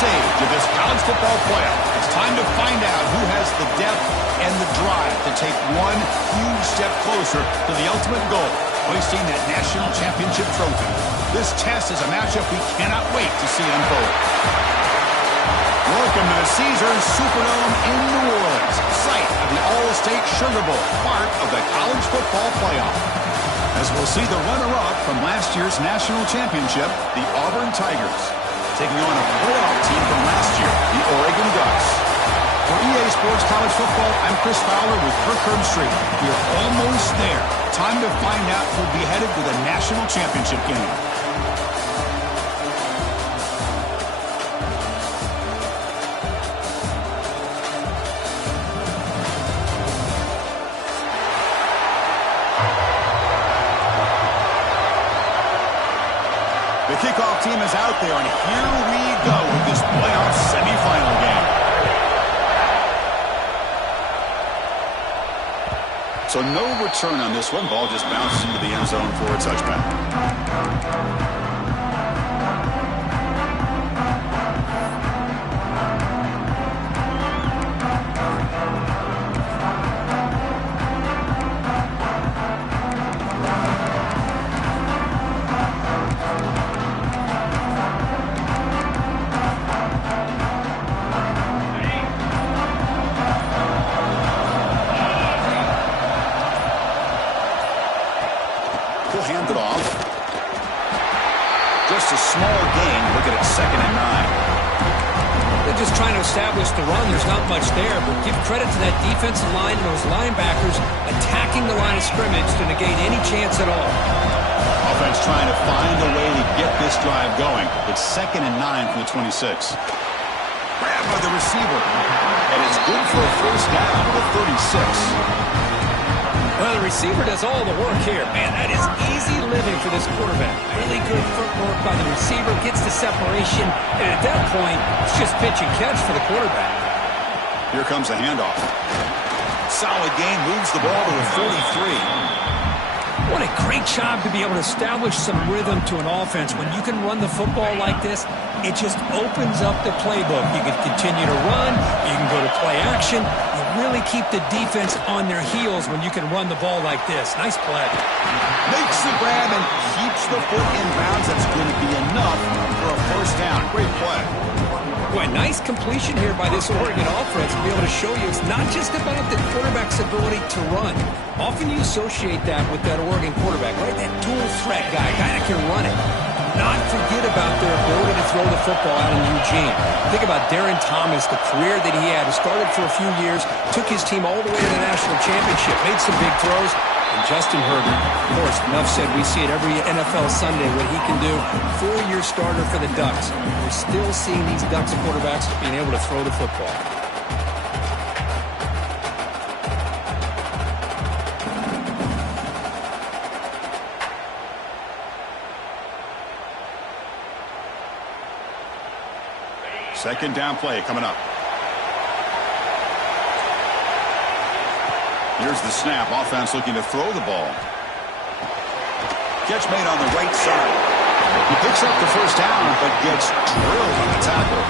stage of this college football playoff. It's time to find out who has the depth and the drive to take one huge step closer to the ultimate goal, hoisting that national championship trophy. This test is a matchup we cannot wait to see unfold. Welcome to the Caesars Superdome in New Orleans, site of the All-State Sugar Bowl, part of the college football playoff. As we'll see the runner-up from last year's national championship, the Auburn Tigers, taking on a playoff team from last year, the Oregon Ducks. For EA Sports College Football, I'm Chris Fowler with Kirk Herbstreit. We're almost there. Time to find out who'll be headed to the national championship game. The kickoff team is out there, and here we go with this playoff semifinal game. So no return on this one. Ball just bounces into the end zone for a touchback. Hand it off. Just a small gain. Look at it, 2nd and 9. They're just trying to establish the run. There's not much there, but give credit to that defensive line and those linebackers attacking the line of scrimmage to negate any chance at all. Offense trying to find a way to get this drive going. It's 2nd and 9 from the 26. Grabbed by the receiver. And it's good for a first down to the 36. Well, the receiver does all the work here. Man, that is easy living for this quarterback. Really good footwork by the receiver, gets the separation, and at that point, it's just pitch and catch for the quarterback. Here comes a handoff. Solid gain, moves the ball to the 43. What a great job to be able to establish some rhythm to an offense. When you can run the football like this, it just opens up the playbook. You can continue to run. You can go to play action. You really keep the defense on their heels when you can run the ball like this. Nice play. Makes the grab and keeps the foot in bounds. That's going to be enough for a first down. Great play. Boy, nice completion here by this Oregon offense to be able to show you it's not just about the quarterback's ability to run. Often you associate that with that Oregon quarterback, right? That dual threat guy that can run it. Not forget about their ability to throw the football out in Eugene. Think about Darren Thomas, the career that he had. He started for a few years, took his team all the way to the national championship, made some big throws. And Justin Herbert, of course, enough said, we see it every NFL Sunday what he can do. 4-year starter for the Ducks. We're still seeing these Ducks quarterbacks being able to throw the football. Second down play coming up. Here's the snap. Offense looking to throw the ball. Catch made on the right side. He picks up the first down, but gets drilled on the tackle.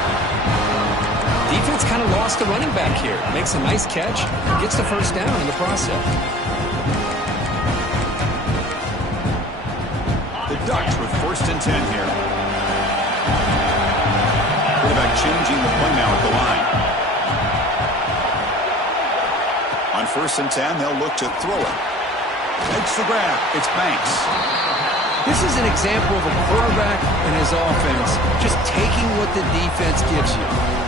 Defense kind of lost the running back here. Makes a nice catch. Gets the first down in the process. The Ducks with 1st and 10 here. Quarterback changing the play now at the line. On 1st and 10, they'll look to throw it. Makes the grab. It's Banks. This is an example of a quarterback and his offense just taking what the defense gives you.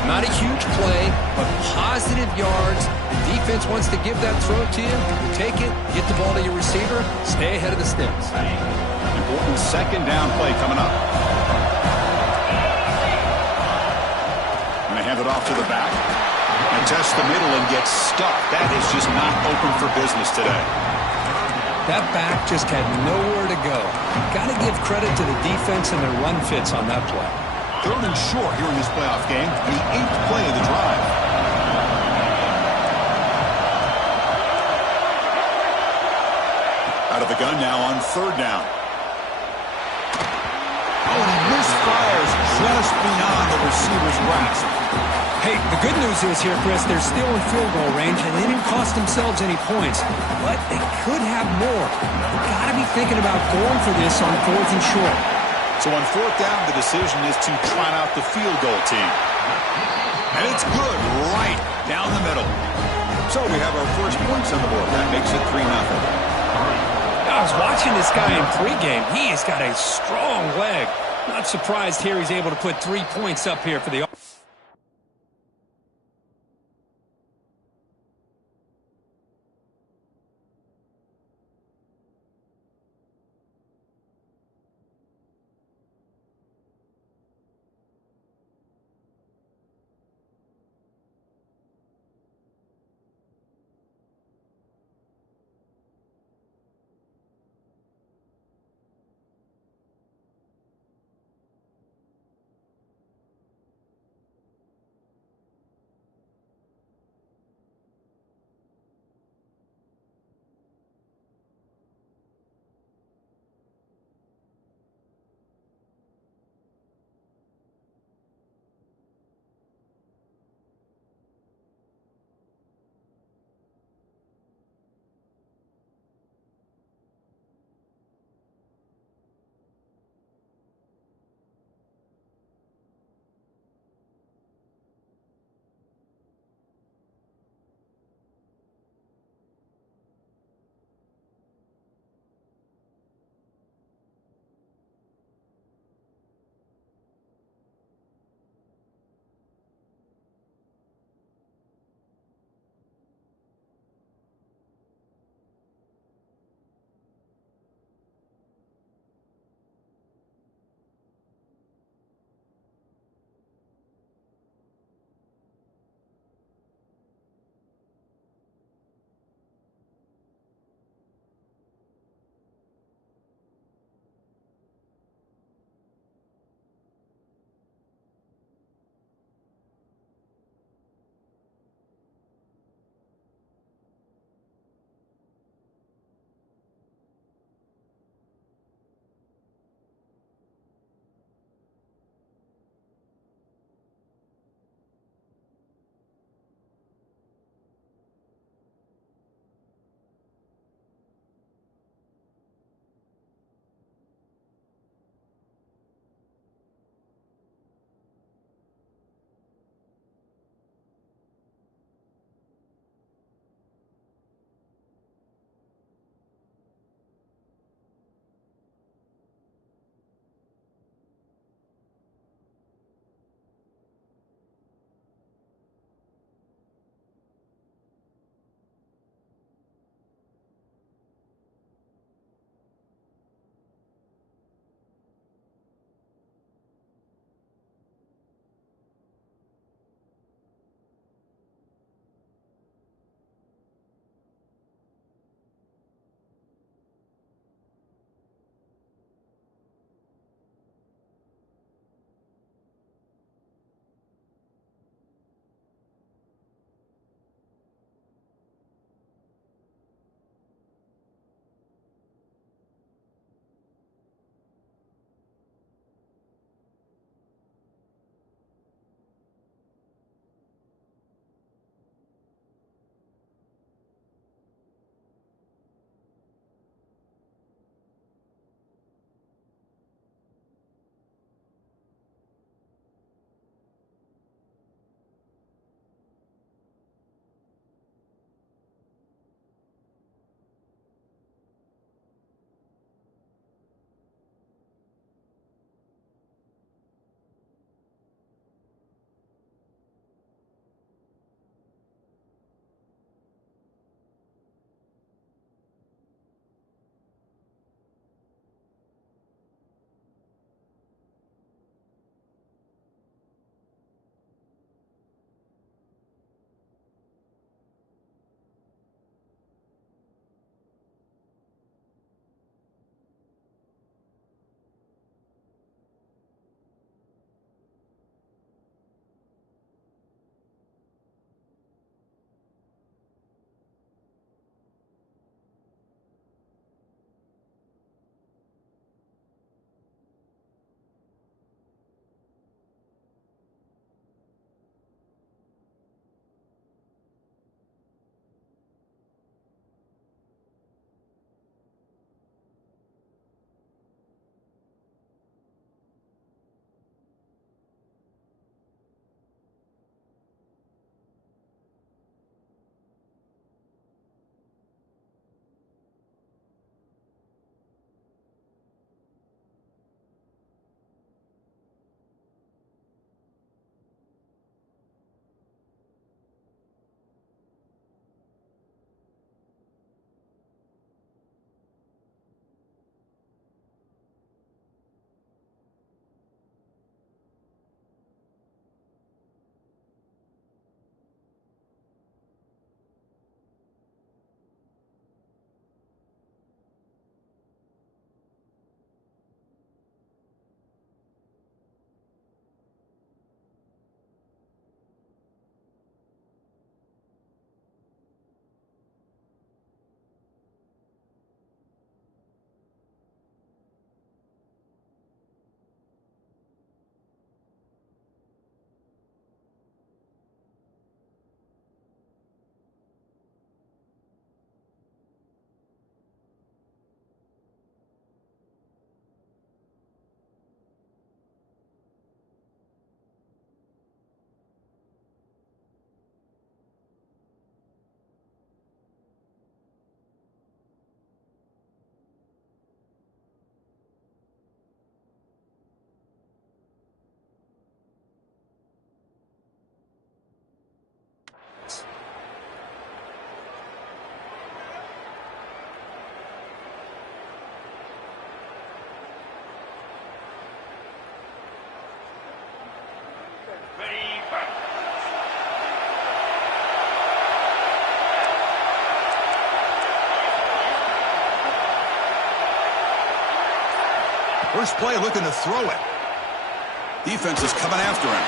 Not a huge play, but positive yards. The defense wants to give that throw to you. You take it, get the ball to your receiver, stay ahead of the sticks. Important second down play coming up. And they hand it off to the back. And test the middle and get stuck. That is just not open for business today. That back just had nowhere to go. Got to give credit to the defense and their run fits on that play. 3rd and short here in this playoff game. The 8th play of the drive. Out of the gun now on 3rd down. Oh, and he misfires just just beyond the receiver's grasp. Hey, the good news is here, Chris, they're still in field goal range, and they didn't cost themselves any points. But they could have more. They've got to be thinking about going for this on 4th and short. So on 4th down, the decision is to trot out the field goal team. And it's good right down the middle. So we have our first points on the board. That makes it 3-0. I was watching this guy in pregame. He has got a strong leg. Not surprised here he's able to put 3 points up here for the First play looking to throw it. Defense is coming after him.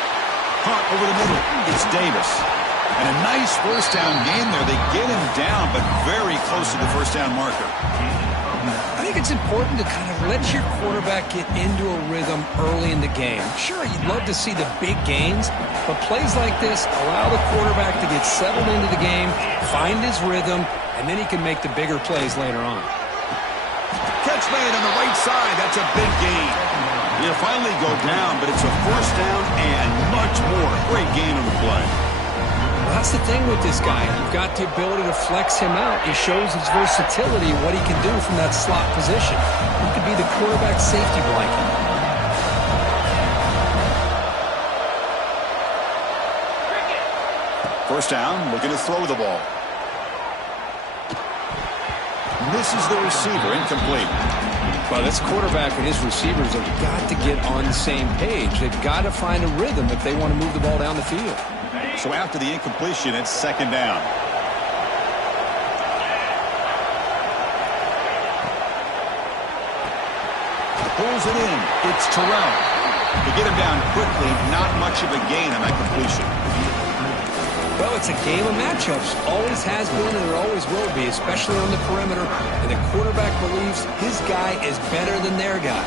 Hunt over the middle. It's Davis. And a nice first down gain there. They get him down, but very close to the first down marker. I think it's important to kind of let your quarterback get into a rhythm early in the game. Sure, you'd love to see the big gains, but plays like this allow the quarterback to get settled into the game, find his rhythm, and then he can make the bigger plays later on. Catch made on the right side. That's a big gain. He'll finally go down, but it's a first down and much more. Great gain on the play. Well, that's the thing with this guy. You've got the ability to flex him out. He shows his versatility, what he can do from that slot position. He could be the quarterback safety blanket. First down, looking to throw the ball. Misses the receiver, incomplete. Well, this quarterback and his receivers have got to get on the same page. They've got to find a rhythm if they want to move the ball down the field. So after the incompletion, it's second down. Pulls it in. It's Terrell. To get him down quickly, not much of a gain on that completion. Well, it's a game of matchups. Always has been and it always will be, especially on the perimeter. And the quarterback believes his guy is better than their guy.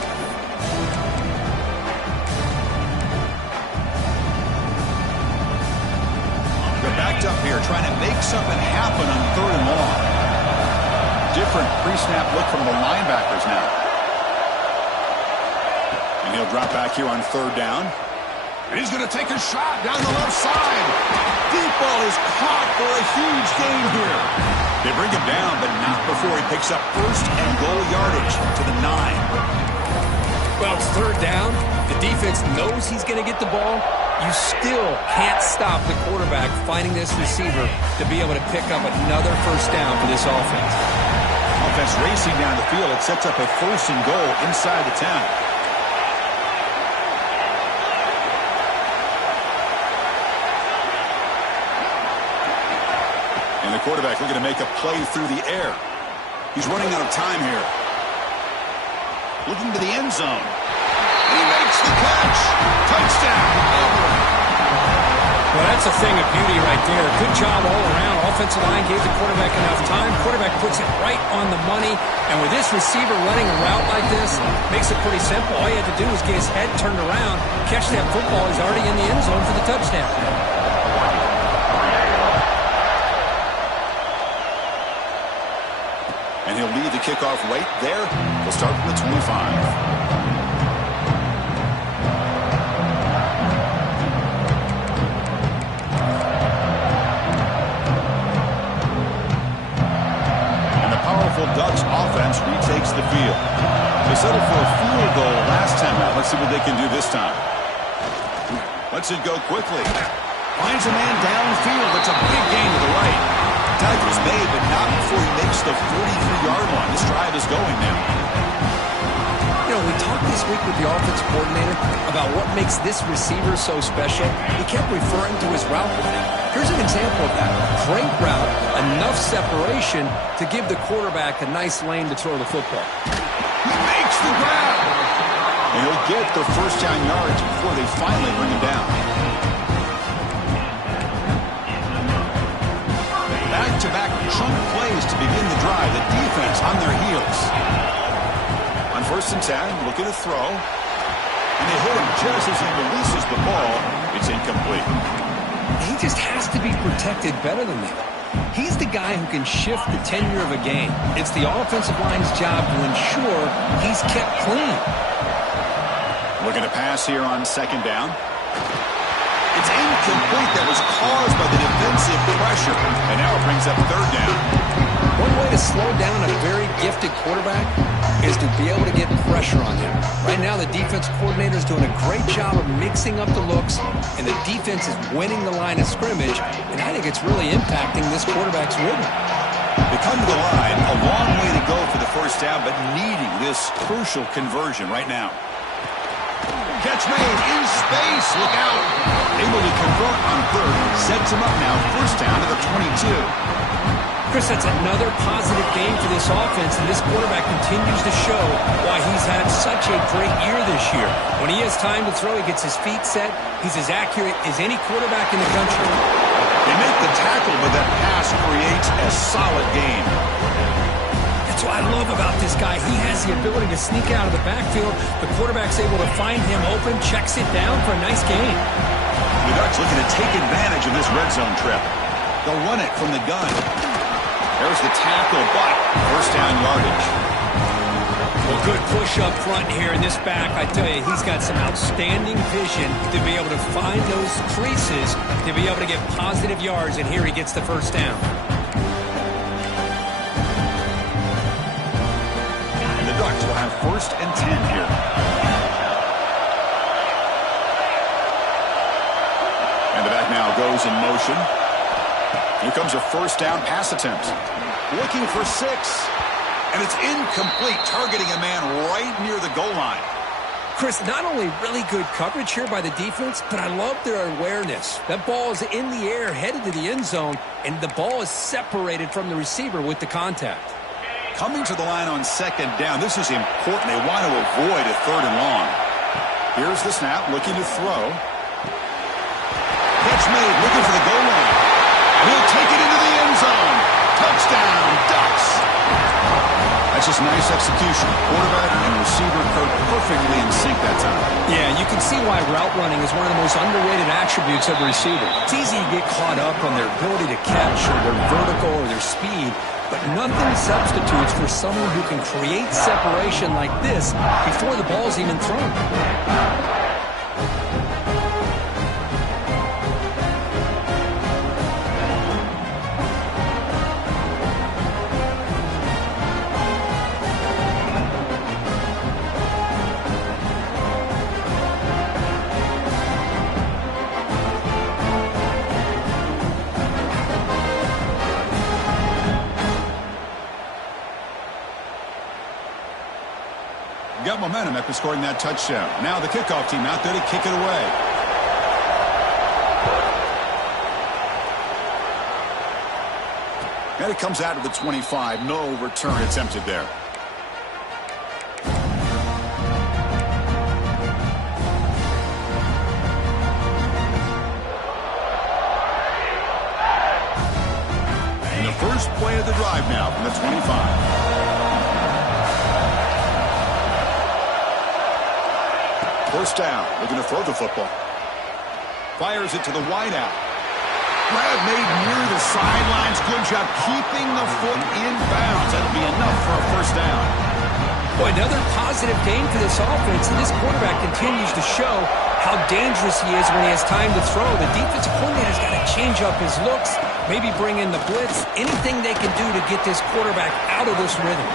They're backed up here, trying to make something happen on third and long. Different pre-snap look from the linebackers now. And he'll drop back here on third down. And he's going to take a shot down the left side. Deep ball is caught for a huge gain here. They bring him down, but not before he picks up first and goal yardage to the 9. Well, it's third down. The defense knows he's going to get the ball. You still can't stop the quarterback finding this receiver to be able to pick up another first down for this offense. Offense racing down the field. It sets up a first and goal inside the 10. And the quarterback looking to make a play through the air. He's running out of time here. Looking to the end zone. And he makes the catch. Touchdown. Well, that's a thing of beauty right there. Good job all around. Offensive line gave the quarterback enough time. Quarterback puts it right on the money. And with this receiver running a route like this, makes it pretty simple. All you had to do was get his head turned around, catch that football. He's already in the end zone for the touchdown. And he'll lead the kickoff right there. He'll start from the 25. Ducks offense retakes the field. They settled for a field goal last time out. Let's see what they can do this time. Lets it go quickly. Finds a man downfield. It's a big gain to the right. Tackle's made, but not before he makes the 43-yard line. This drive is going now. You know, we talked this week with the offense coordinator about what makes this receiver so special. He kept referring to his route running. Here's an example of that. Great route, enough separation to give the quarterback a nice lane to throw the football. He makes the grab. And he'll get the first down yards before they finally bring him down. Back-to-back chunk plays to begin the drive. The defense on their heels. On first and 10, looking to throw. And they hit him just as he releases the ball. It's incomplete. He just has to be protected better than that. He's the guy who can shift the tenure of a game. It's the offensive line's job to ensure he's kept clean. Looking to pass here on second down. It's incomplete. That was caused by the defensive pressure. And now it brings up third down. One way to slow down a very gifted quarterback is to be able to get pressure on him. Right now, the defense coordinator is doing a great job of mixing up the looks, and the defense is winning the line of scrimmage, and I think it's really impacting this quarterback's rhythm. They come to the line, a long way to go for the first down, but needing this crucial conversion right now. Catch made in space. Look out. Able to convert on third. Sets him up now. First down to the 22. Chris, that's another positive game for this offense, and this quarterback continues to show why he's had such a great year this year. When he has time to throw, he gets his feet set. He's as accurate as any quarterback in the country. They make the tackle, but that pass creates a solid gain. That's what I love about this guy. He has the ability to sneak out of the backfield. The quarterback's able to find him open, checks it down for a nice gain. The Ducks looking to take advantage of this red zone trip. They'll run it from the gun. There's the tackle, but first down yardage. Well, good push up front here in this back. I tell you, he's got some outstanding vision to be able to find those creases, to be able to get positive yards, and here he gets the first down. And the Ducks will have 1st and 10 here. And the back now goes in motion. Here comes a first down pass attempt. Looking for 6. And it's incomplete, targeting a man right near the goal line. Chris, not only really good coverage here by the defense, but I love their awareness. That ball is in the air, headed to the end zone, and the ball is separated from the receiver with the contact. Coming to the line on 2nd down, this is important. They want to avoid a 3rd and long. Here's the snap, looking to throw. Catch made, looking for the goal line. He'll take it into the end zone. Touchdown, Ducks. That's just nice execution. Quarterback and receiver perfectly in sync that time. Yeah, you can see why route running is one of the most underrated attributes of a receiver. It's easy to get caught up on their ability to catch or their vertical or their speed, but nothing substitutes for someone who can create separation like this before the ball's even thrown. Got momentum after scoring that touchdown. Now the kickoff team out there to kick it away. And it comes out to the 25. No return attempted there. And the first play of the drive now from the 25. First down, looking to throw the football. Fires it to the wideout. Grab made near the sidelines. Good job keeping the foot in bounds. That'll be enough for a first down. Boy, another positive game for this offense, and this quarterback continues to show how dangerous he is when he has time to throw. The defensive coordinator's got to change up his looks, maybe bring in the blitz, anything they can do to get this quarterback out of this rhythm.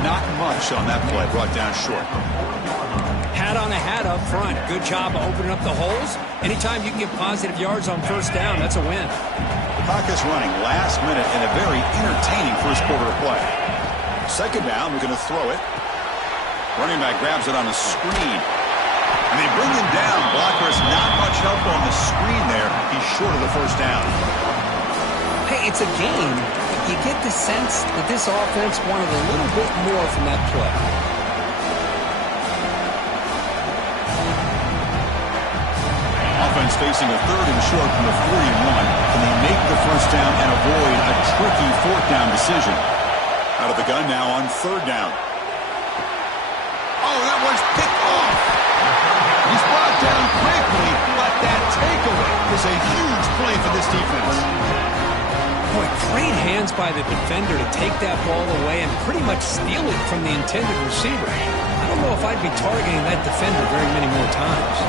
Not much on that play, brought down short. Hat on a hat up front. Good job of opening up the holes. Anytime you can get positive yards on first down, that's a win. The clock is running last minute in a very entertaining first quarter of play. Second down, we're going to throw it. Running back grabs it on a screen. And they bring him down. Blockers not much help on the screen there. He's short of the first down. Hey, it's a game. You get the sense that this offense wanted a little bit more from that play. Offense facing a 3rd and short from the 41. Can they make the first down and avoid a tricky 4th down decision? Out of the gun now on 3rd down. Oh, that one's picked off. He's brought down quickly, but that takeaway is a huge play for this defense. Boy, great hands by the defender to take that ball away and pretty much steal it from the intended receiver. I don't know if I'd be targeting that defender very many more times.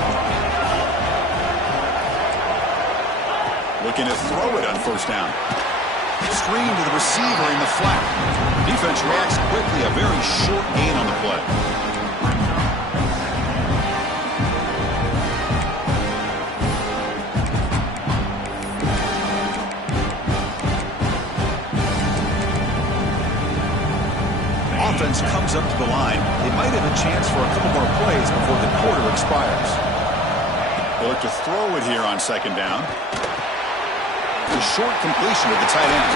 Looking to throw it on first down. Screen to the receiver in the flat. Defense reacts quickly. A very short gain on the play. Offense comes up to the line. They might have a chance for a couple more plays before the quarter expires. They look to throw it here on second down. The short completion to the tight end.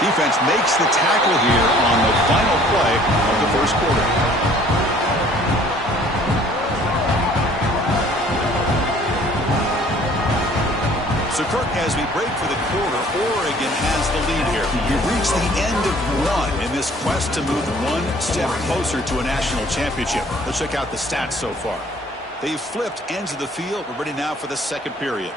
Defense makes the tackle here on the final play of the first quarter. So, Kirk, as we break for the quarter, Oregon has the lead here. We've reached the end of one in this quest to move one step closer to a national championship. Let's check out the stats so far. They've flipped ends of the field. We're ready now for the second period.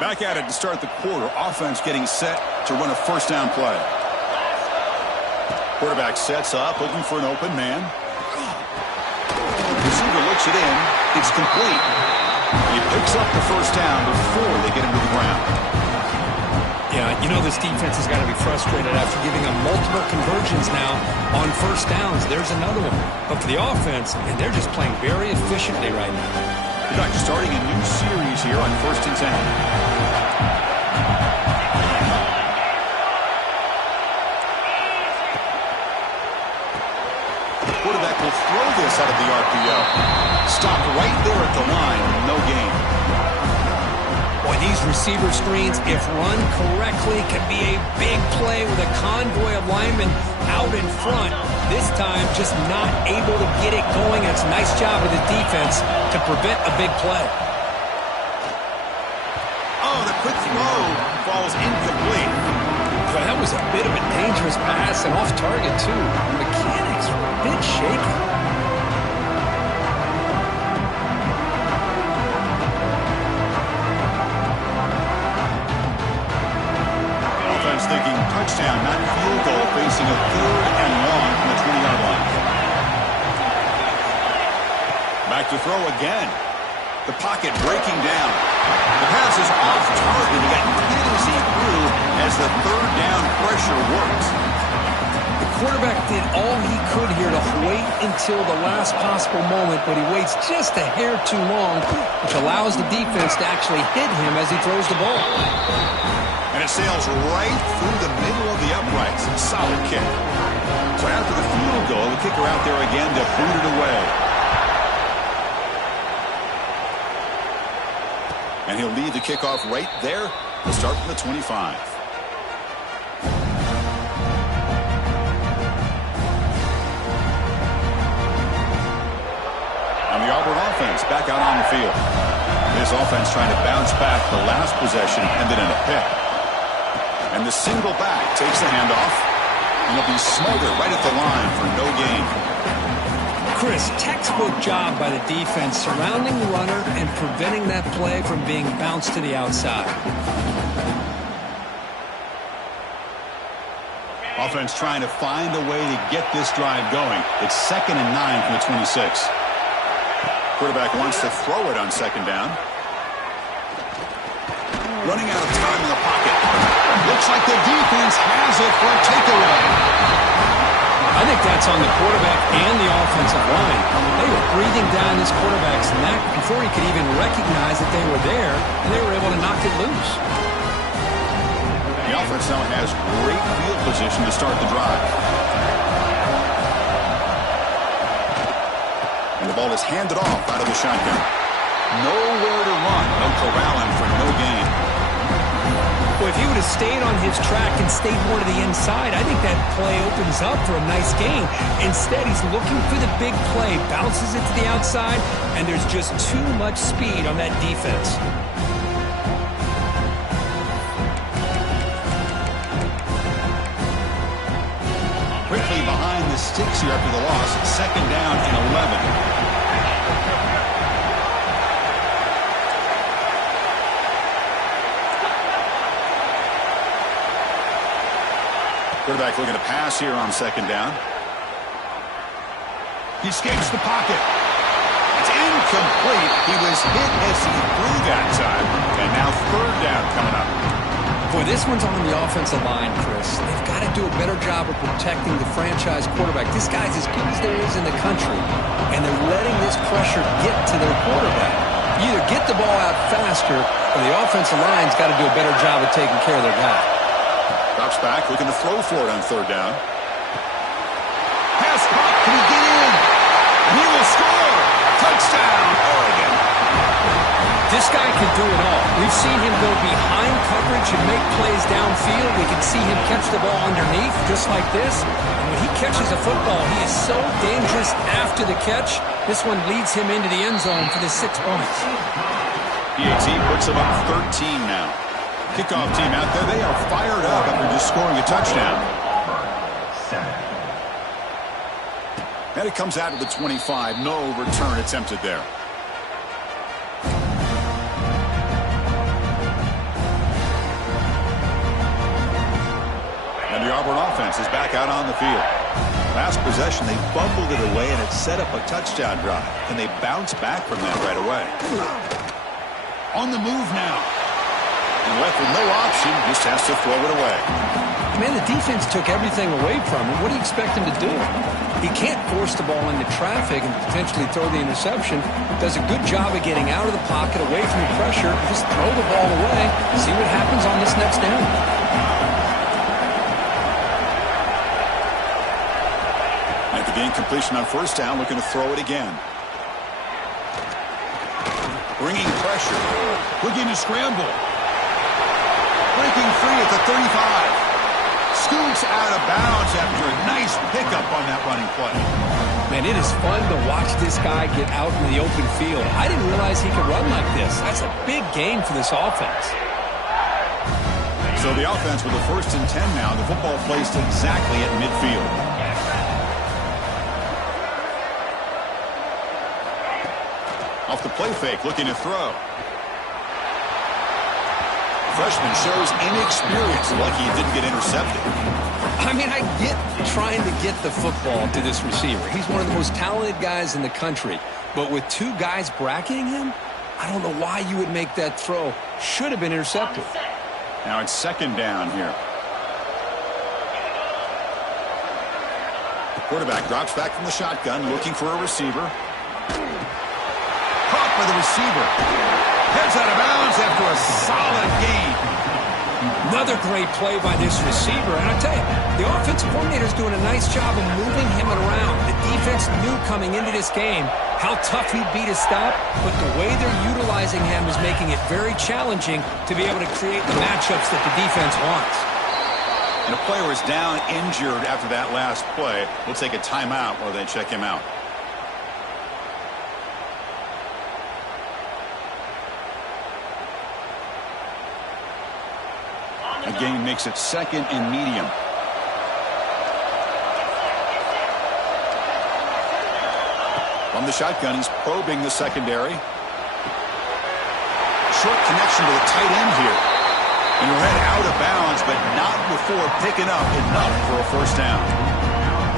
Back at it to start the quarter. Offense getting set to run a first down play. Quarterback sets up, looking for an open man. Receiver looks it in. It's complete. He picks up the first down before they get him to the ground. Yeah, you know this defense has got to be frustrated after giving them multiple conversions now on first downs. There's another one. But for the offense, and they're just playing very efficiently right now. We're starting a new series here on 1st and 10. Quarterback will throw this out of the RPO. Stopped right there at the line, no gain. Boy, these receiver screens, if run correctly, can be a big play with a convoy of linemen out in front. This time, just not able to get it going. It's a nice job of the defense to prevent a big play. Oh, the quick throw falls incomplete. Well, that was a bit of a dangerous pass and off target, too. The mechanics were a bit shaky. Offense thinking touchdown, not field goal, facing a 3rd and long from the 20-yard line. Back to throw again. The pocket breaking down. The pass is off target. He got hit as he threw as the 3rd down pressure works. The quarterback did all he could here to wait until the last possible moment, but he waits just a hair too long, which allows the defense to actually hit him as he throws the ball. And it sails right through the middle of the uprights. Solid kick. So after the field goal, the kicker out there again to boot it away. And he'll lead the kickoff right there to start from the 25. And the Auburn offense back out on the field. This offense trying to bounce back. The last possession ended in a pick. And the single back takes the handoff. And he'll be smothered right at the line for no gain. Chris, textbook job by the defense surrounding the runner and preventing that play from being bounced to the outside. Offense trying to find a way to get this drive going. It's 2nd and 9 from the 26. Quarterback wants to throw it on 2nd down. Running out of time in the pocket. Looks like the defense has it for a takeaway. I think that's on the quarterback and the offensive line. They were breathing down this quarterback's neck before he could even recognize that they were there, and they were able to knock it loose. The offense now has great field position to start the drive. And the ball is handed off out of the shotgun. Nowhere to run. No corralling for no gain. Well, if he would have stayed on his track and stayed more to the inside, I think that play opens up for a nice gain. Instead, he's looking for the big play, bounces it to the outside, and there's just too much speed on that defense. Quickly behind the sticks here after the loss. 2nd down and 11. Quarterback looking to pass here on 2nd down. He escapes the pocket. It's incomplete. He was hit as he threw that time. And now 3rd down coming up. Boy, this one's on the offensive line, Chris. They've got to do a better job of protecting the franchise quarterback. This guy's as good as there is in the country, and they're letting this pressure get to their quarterback. You either get the ball out faster, or the offensive line's got to do a better job of taking care of their guy. Drops back, looking to throw for it on third down. Pass caught. Can he get in? And he will score. Touchdown, Oregon. This guy can do it all. We've seen him go behind coverage and make plays downfield. We can see him catch the ball underneath, just like this. And when he catches a football, he is so dangerous after the catch. This one leads him into the end zone for the 6 points. PAT puts him up 13 now. Kickoff team out there, they are fired up after just scoring a touchdown. And it comes out to the 25. No return attempted there. And the Auburn offense is back out on the field. Last possession, they bumbled it away, and it set up a touchdown drive. And they bounce back from that right away. On the move now. And left with no option, just has to throw it away. Man, the defense took everything away from him. What do you expect him to do? He can't force the ball into traffic and potentially throw the interception. Does a good job of getting out of the pocket, away from the pressure. Just throw the ball away. See what happens on this next down. After the incompletion on first down, looking to throw it again. Bringing pressure. Looking to scramble. Breaking free at the 35. Scoots out of bounds after a nice pickup on that running play. Man, it is fun to watch this guy get out in the open field. I didn't realize he could run like this. That's a big game for this offense. So the offense with a 1st and 10 now. The football placed exactly at midfield. Off the play fake, looking to throw. Freshman shows inexperience, lucky he didn't get intercepted. I mean, I get trying to get the football to this receiver. He's one of the most talented guys in the country. But with 2 guys bracketing him, I don't know why you would make that throw. Should have been intercepted. Now it's 2nd down here. The quarterback drops back from the shotgun, looking for a receiver. Caught by the receiver. Heads out of bounds after a solid gain. Another great play by this receiver. And I tell you, the offensive coordinator's doing a nice job of moving him around. The defense knew coming into this game how tough he'd be to stop, but the way they're utilizing him is making it very challenging to be able to create the matchups that the defense wants. And a player is down injured after that last play. We'll take a timeout while they check him out. A gain makes it 2nd and medium. From the shotgun, he's probing the secondary. Short connection to the tight end here. And he'll head out of bounds, but not before picking up enough for a 1st down.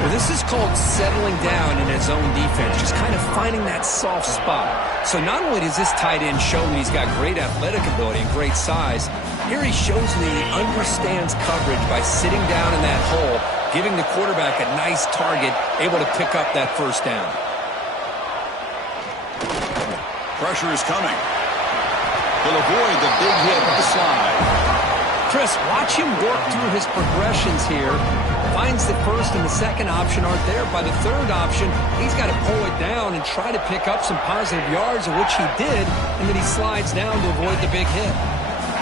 Well, this is called settling down in his own defense, just kind of finding that soft spot. So not only does this tight end show that he's got great athletic ability and great size, here he shows me he understands coverage by sitting down in that hole, giving the quarterback a nice target, able to pick up that 1st down. Pressure is coming. He'll avoid the big hit with the slide. Chris, watch him work through his progressions here. Finds the 1st and the 2nd option aren't there. By the 3rd option, he's got to pull it down and try to pick up some positive yards, of which he did, and then he slides down to avoid the big hit.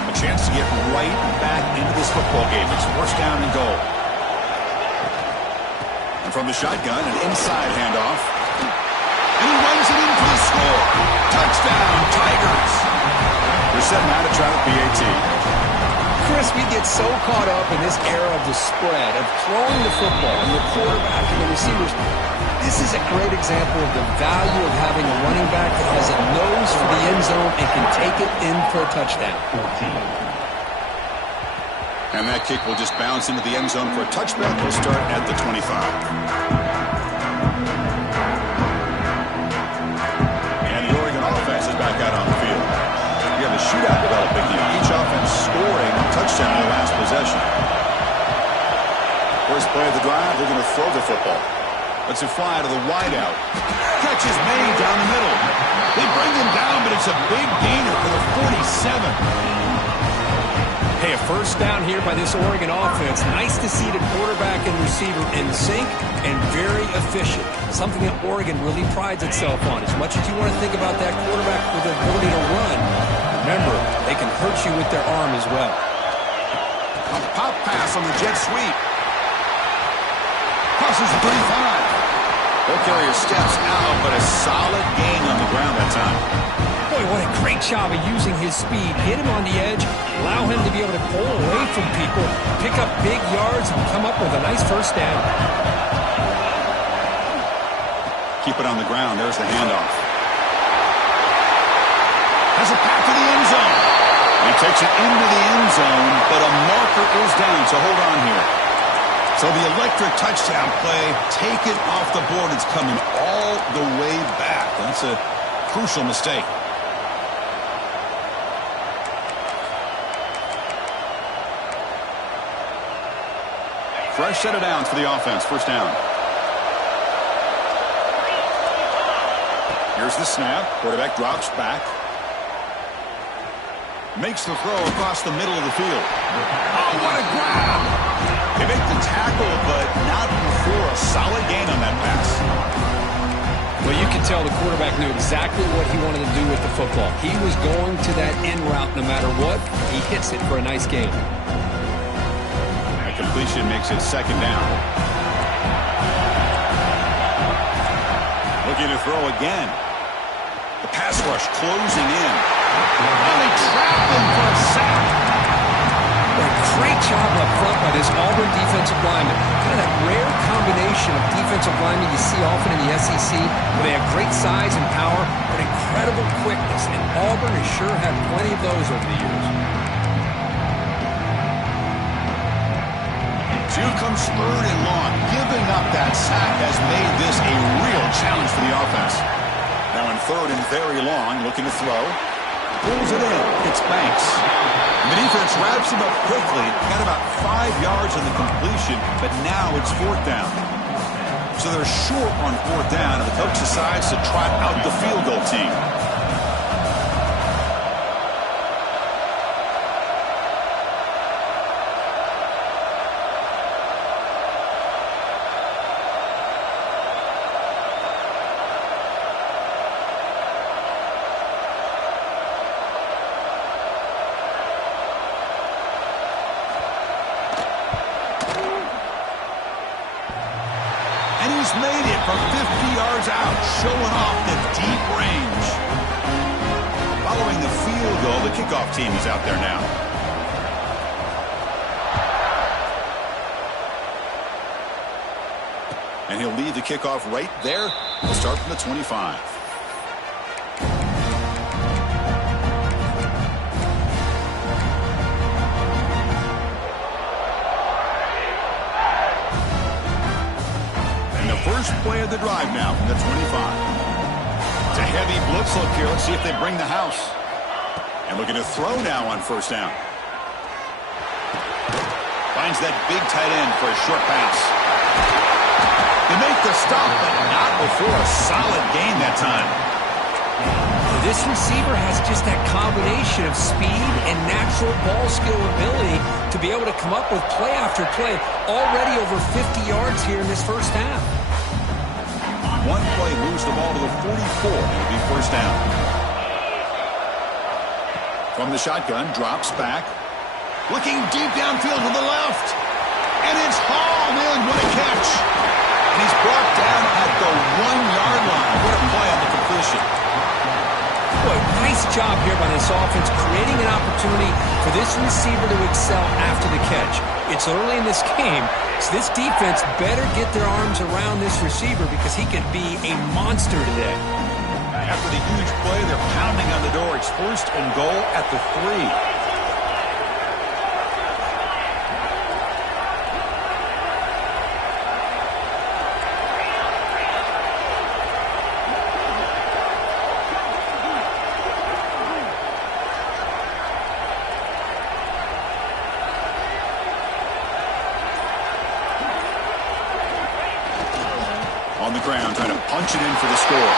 A chance to get right back into this football game. It's 1st down and goal. And from the shotgun, an inside handoff. And he runs it in for the score. Touchdown, Tigers. They're setting out to try the PAT. Chris, we get so caught up in this era of the spread, of throwing the football, and the quarterback and the receivers. This is a great example of the value of having a running back that has a nose for the end zone and can take it in for a touchdown. And that kick will just bounce into the end zone for a touchback. We'll start at the 25. And the Oregon offense is back out on the field. We have a shootout developing here. Each offense scoring a touchdown in the last possession. First play of the drive, they're going to throw the football. Let's it fly to the wideout. catch is made down the middle. They bring him down, but it's a big gainer for the 47. Hey, a first down here by this Oregon offense. Nice to see the quarterback and receiver in sync and very efficient. Something that Oregon really prides itself on. As much as you want to think about that quarterback with the ability to run, remember, they can hurt you with their arm as well. A pop pass on the jet sweep. Crosses the 35. He'll carry his steps out, but a solid gain on the ground that time. Boy, what a great job of using his speed. Hit him on the edge, allow him to be able to pull away from people, pick up big yards, and come up with a nice first down. Keep it on the ground. There's the handoff. Has a pass to the end zone. He takes it into the end zone, but a marker is down, so hold on here. So the electric touchdown play taken off the board. It's coming all the way back. That's a crucial mistake. Fresh set of downs for the offense. First down. Here's the snap. Quarterback drops back. Makes the throw across the middle of the field. Oh, what a grab! They make the tackle, but not before a solid gain on that pass. Well, you can tell the quarterback knew exactly what he wanted to do with the football. He was going to that end route no matter what. He hits it for a nice gain. That completion makes it second down. Looking to throw again. The pass rush closing in. And they trap him for a sack. A great job up front by this Auburn defensive lineman. Kind of that rare combination of defensive linemen you see often in the SEC, where they have great size and power, but incredible quickness. And Auburn has sure had plenty of those over the years. Here comes third and long. Giving up that sack has made this a real challenge for the offense. Now in third and very long, looking to throw. Pulls it in. It's Banks. The defense wraps him up quickly. Got about 5 yards on the completion, but now it's fourth down. So they're short on fourth down, and the coach decides to trot out the field goal team. Made it from 50 yards out, showing off the deep range. Following the field goal, the kickoff team is out there now. And he'll lead the kickoff right there. He'll start from the 25. First play of the drive now from the 25. It's a heavy blitz look here. Let's see if they bring the house. And looking to throw now on first down. Finds that big tight end for a short pass. They make the stop, but not before a solid gain that time. This receiver has just that combination of speed and natural ball skill ability to be able to come up with play after play. Already over 50 yards here in this first half. One play moves the ball to the 44. It'll be first down. From the shotgun, drops back. Looking deep downfield to the left. And it's hauled in. What a catch. And he's brought down at the 1-yard line. What a play on the completion. Boy, nice job here by this offense, creating an opportunity for this receiver to excel after the catch. It's early in this game, so this defense better get their arms around this receiver because he could be a monster today. After the huge play, they're pounding on the door. It's first and goal at the 3. On the ground, trying to punch it in for the score.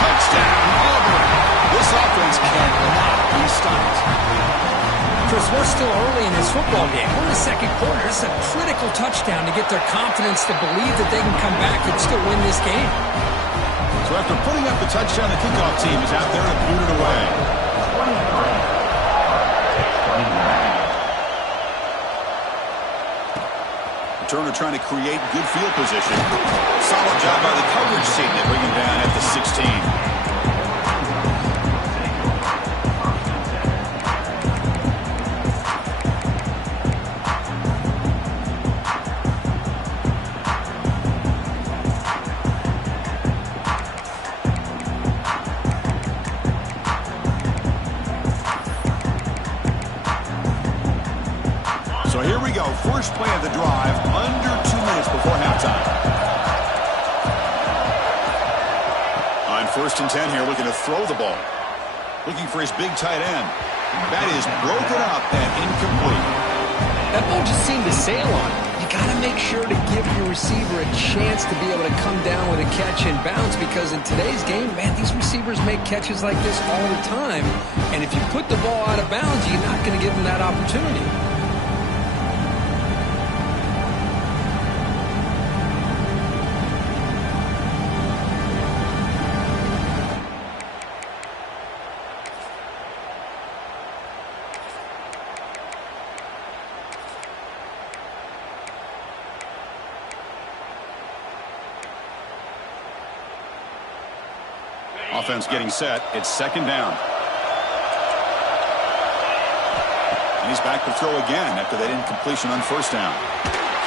Touchdown, Auburn. This offense cannot be stopped. Chris, we're still early in this football game. We're in the second quarter. This is a critical touchdown to get their confidence to believe that they can come back and still win this game. So after putting up the touchdown, the kickoff team is out there to boot it away. Turner trying to create good field position. Solid job by the coverage team. They bring him down at the 16. So here we go. First play of the drive, under 2 minutes before halftime. On 1st and 10 here, looking to throw the ball. Looking for his big tight end. That is broken up and incomplete. That ball just seemed to sail on it. You got to make sure to give your receiver a chance to be able to come down with a catch and bounce, because in today's game, man, these receivers make catches like this all the time. And if you put the ball out of bounds, you're not going to give them that opportunity. Offense getting set. It's 2nd down. And he's back to throw again after that incompletion on 1st down.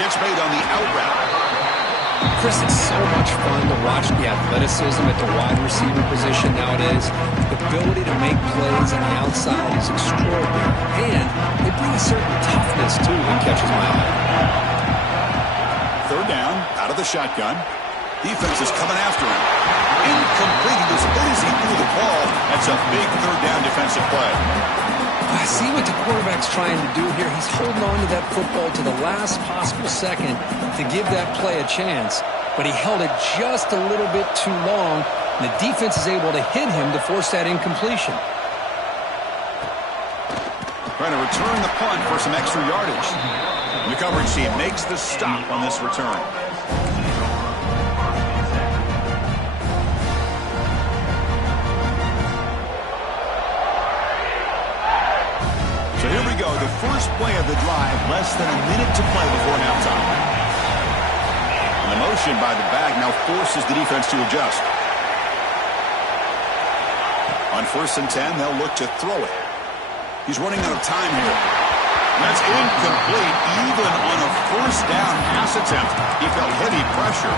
Catch made on the out route. Chris, it's so much fun to watch the athleticism at the wide receiver position nowadays. The ability to make plays on the outside is extraordinary. And they bring a certain toughness, too, that catches my eye. 3rd down, out of the shotgun. Defense is coming after him. Incomplete. He was busy through the ball. That's a big 3rd down defensive play. I see what the quarterback's trying to do here. He's holding on to that football to the last possible second to give that play a chance. But he held it just a little bit too long, and the defense is able to hit him to force that incompletion. Trying to return the punt for some extra yardage. The coverage team makes the stop on this return. So here we go, the first play of the drive, less than a minute to play before halftime. And the motion by the back now forces the defense to adjust. On 1st and 10, they'll look to throw it. He's running out of time here. That's incomplete, even on a 1st down pass attempt. He felt heavy pressure.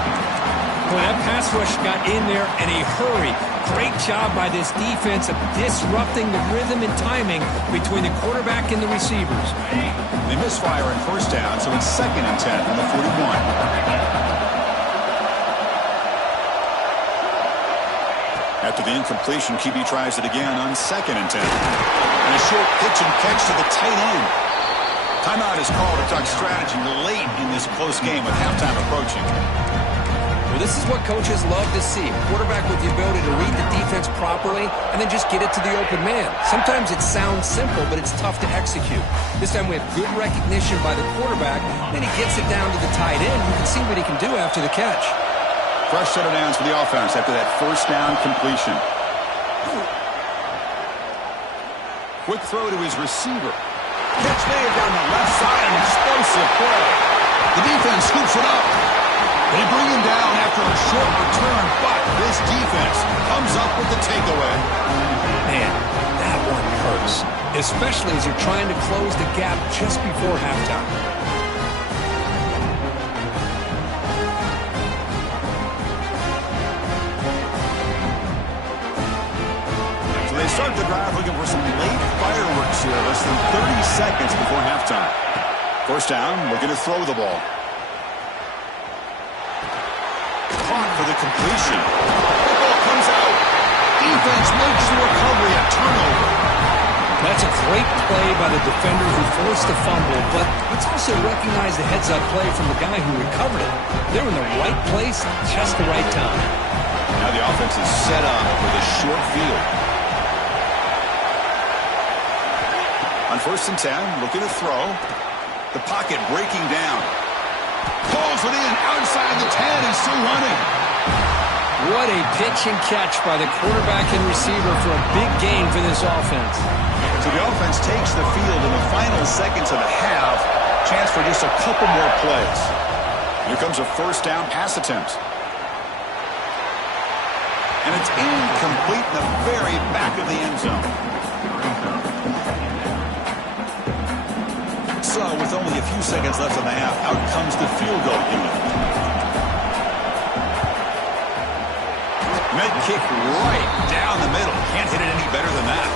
Well, that pass rush got in there in a hurry. Great job by this defense of disrupting the rhythm and timing between the quarterback and the receivers. They misfire on 1st down, so it's 2nd and 10 from the 41. After the incompletion, QB tries it again on 2nd and 10. And a short pitch and catch to the tight end. Timeout is called to talk strategy late in this close game with halftime approaching. Well, this is what coaches love to see. A quarterback with the ability to read the defense properly and then just get it to the open man. Sometimes it sounds simple, but it's tough to execute. This time we have good recognition by the quarterback. Then he gets it down to the tight end. You can see what he can do after the catch. Fresh set of downs for the offense after that 1st down completion. Quick throw to his receiver. Catch made down the left side, an explosive play. The defense scoops it up. They bring him down after a short return, but this defense comes up with the takeaway. Man, that one hurts, especially as you're trying to close the gap just before halftime. So they start the drive looking for some late fireworks here, less than 30 seconds before halftime. 1st down, looking to throw the ball. Caught for the completion. The ball comes out. Defense makes the recovery, a turnover. That's a great play by the defender who forced the fumble, but let's also recognize the heads-up play from the guy who recovered it. They're in the right place, just the right time. Now the offense is set up with a short field. On 1st and 10, looking to throw. The pocket breaking down. Pulls it in outside the 10 and still running. What a pitch and catch by the quarterback and receiver for a big gain for this offense. So the offense takes the field in the final seconds of the half. Chance for just a couple more plays. Here comes a 1st down pass attempt. And it's incomplete in the very back of the end zone. So with only a few seconds left in the half, out comes the field goal unit. Med kick right down the middle. Can't hit it any better than that.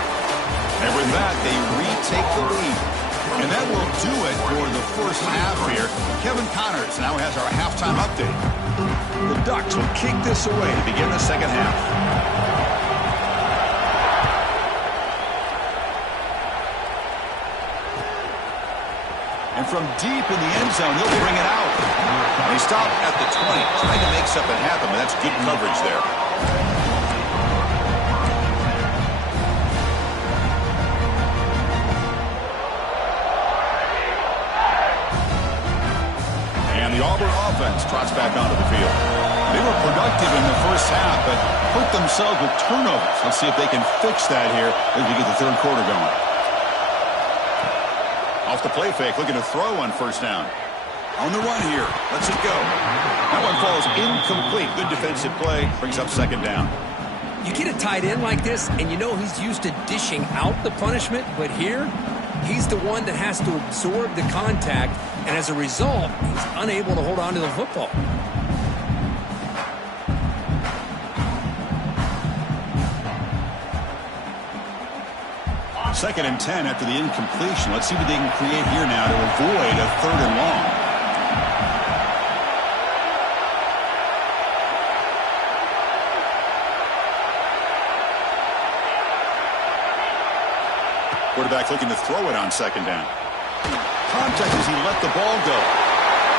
And with that, they retake the lead. And that will do it for the first half here. Kevin Connors now has our halftime update. The Ducks will kick this away to begin the second half. And from deep in the end zone, they'll bring it out. They stop at the 20, trying to make something happen, but that's good coverage there. The Auburn offense trots back onto the field. They were productive in the first half, but hurt themselves with turnovers. Let's see if they can fix that here as we get the third quarter going. Off the play fake, looking to throw on 1st down. On the run here. Let's it go. That one falls incomplete. Good defensive play. Brings up 2nd down. You get a tight end like this, and you know he's used to dishing out the punishment, but here, he's the one that has to absorb the contact, and as a result, he's unable to hold on to the football. Second and 10 after the incompletion. Let's see what they can create here now to avoid a 3rd and long. Quarterback looking to throw it on 2nd down. Contact as he let the ball go.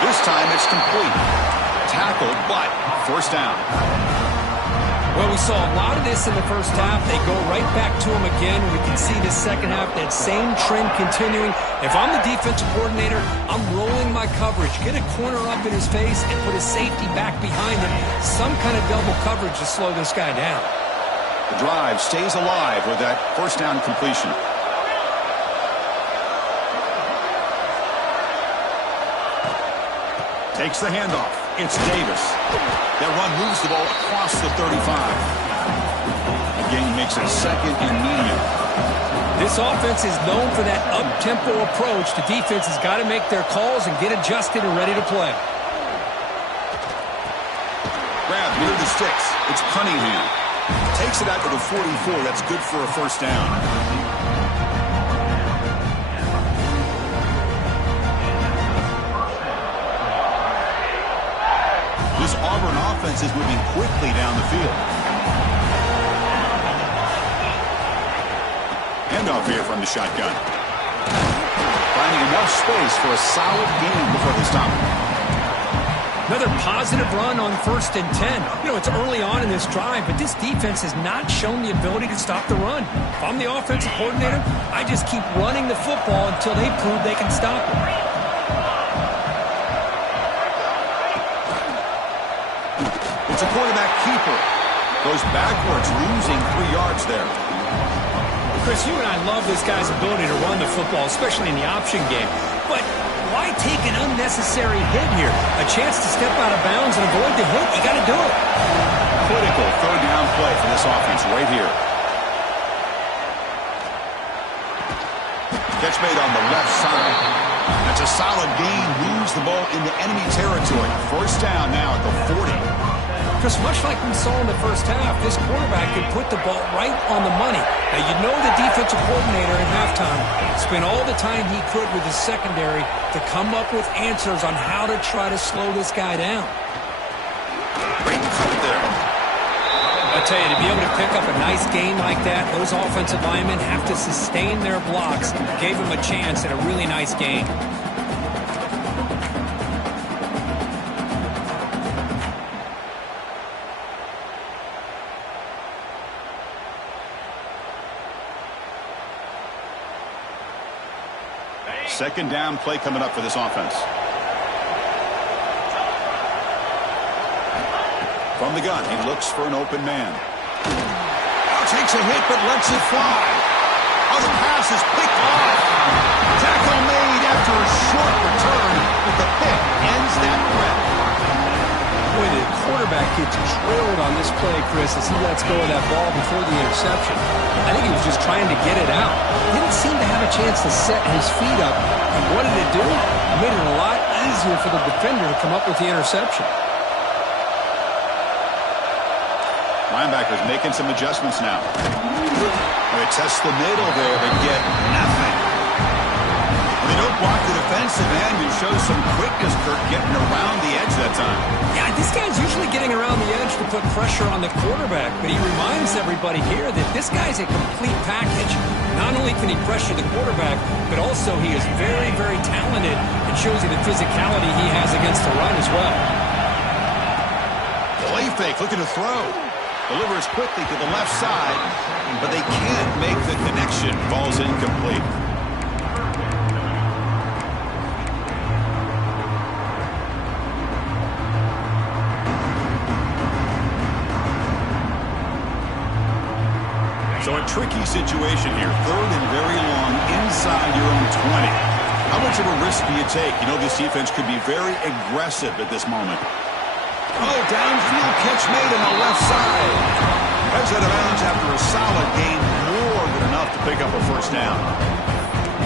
This time it's complete. Tackled, but 1st down. Well, we saw a lot of this in the first half. They go right back to him again. We can see the second half, that same trend continuing. If I'm the defensive coordinator, I'm rolling my coverage. Get a corner up in his face and put a safety back behind him. Some kind of double coverage to slow this guy down. The drive stays alive with that 1st down completion. Takes the handoff. It's Davis. That run moves the ball across the 35. The gain makes it 2nd and medium. This offense is known for that up-tempo approach. The defense has got to make their calls and get adjusted and ready to play. Grab near the sticks. It's Cunningham. Takes it out to the 44. That's good for a 1st down. This Auburn offense is moving quickly down the field. Handoff here from the shotgun. Finding enough space for a solid gain before they stop it. Another positive run on 1st and 10. You know, it's early on in this drive, but this defense has not shown the ability to stop the run. If I'm the offensive coordinator, I just keep running the football until they prove they can stop it. It's a quarterback keeper. Goes backwards, losing 3 yards there. Chris, you and I love this guy's ability to run the football, especially in the option game. But why take an unnecessary hit here? A chance to step out of bounds and avoid the hit? You got to do it. Critical 3rd down play for this offense right here. Catch made on the left side. That's a solid gain. Moves the ball into enemy territory. 1st down now at the 40. Because much like we saw in the first half, this quarterback could put the ball right on the money. Now, you know the defensive coordinator at halftime spent all the time he could with his secondary to come up with answers on how to try to slow this guy down. Great cut there. I tell you, to be able to pick up a nice game like that, those offensive linemen have to sustain their blocks. Gave them a chance at a really nice game. Second down play coming up for this offense. From the gun, he looks for an open man. Oh, takes a hit, but lets it fly. Oh, the pass is picked off. Tackle made after a short return, but the pick ends that threat. Boy, the quarterback gets drilled on this play, Chris, as he lets go of that ball before the interception. I think he was just trying to get it out. Didn't seem to have a chance to set his feet up. And what did it do? It made it a lot easier for the defender to come up with the interception. Linebackers making some adjustments now. They test the middle there, but get nothing. When they don't block the defensive end, you show some quickness, Kirk, getting around the edge that time. Yeah, this guy's usually getting around the edge to put pressure on the quarterback, but he reminds everybody here that this guy's a complete package. Not only can he pressure the quarterback, but also he is very, very talented and shows you the physicality he has against the run as well. Play fake, looking to throw. Delivers quickly to the left side, but they can't make the connection. Ball's incomplete. So a tricky situation here. Third and very long inside your own 20. How much of a risk do you take? You know this defense could be very aggressive at this moment. Oh, downfield catch made on the left side. Heads out of bounds after a solid gain, more than enough to pick up a first down.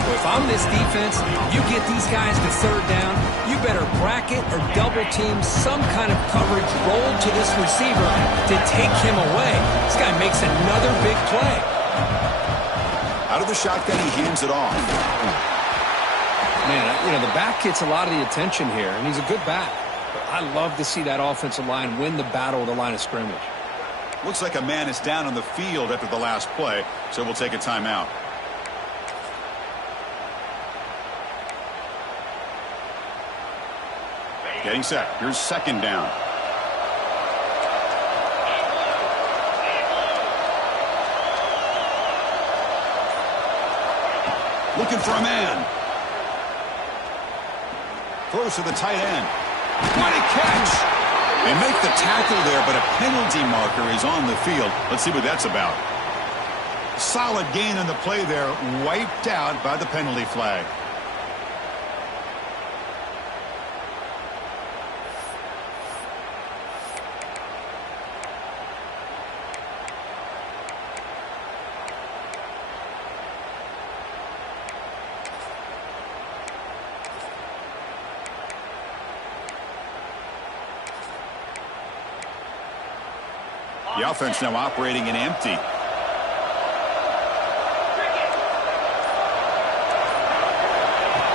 So if I'm this defense, you get these guys to third down, you better bracket or double team some kind of coverage roll to this receiver to take him away. This guy makes another big play. Out of the shotgun, he hands it off. Man, you know, the back gets a lot of the attention here, and he's a good back. I love to see that offensive line win the battle of the line of scrimmage. Looks like a man is down on the field after the last play, so we'll take a timeout. Getting set. Here's second down. Looking for a man. Throws to the tight end. What a catch! They make the tackle there, but a penalty marker is on the field. Let's see what that's about. Solid gain on the play there, wiped out by the penalty flag. The offense now operating in empty.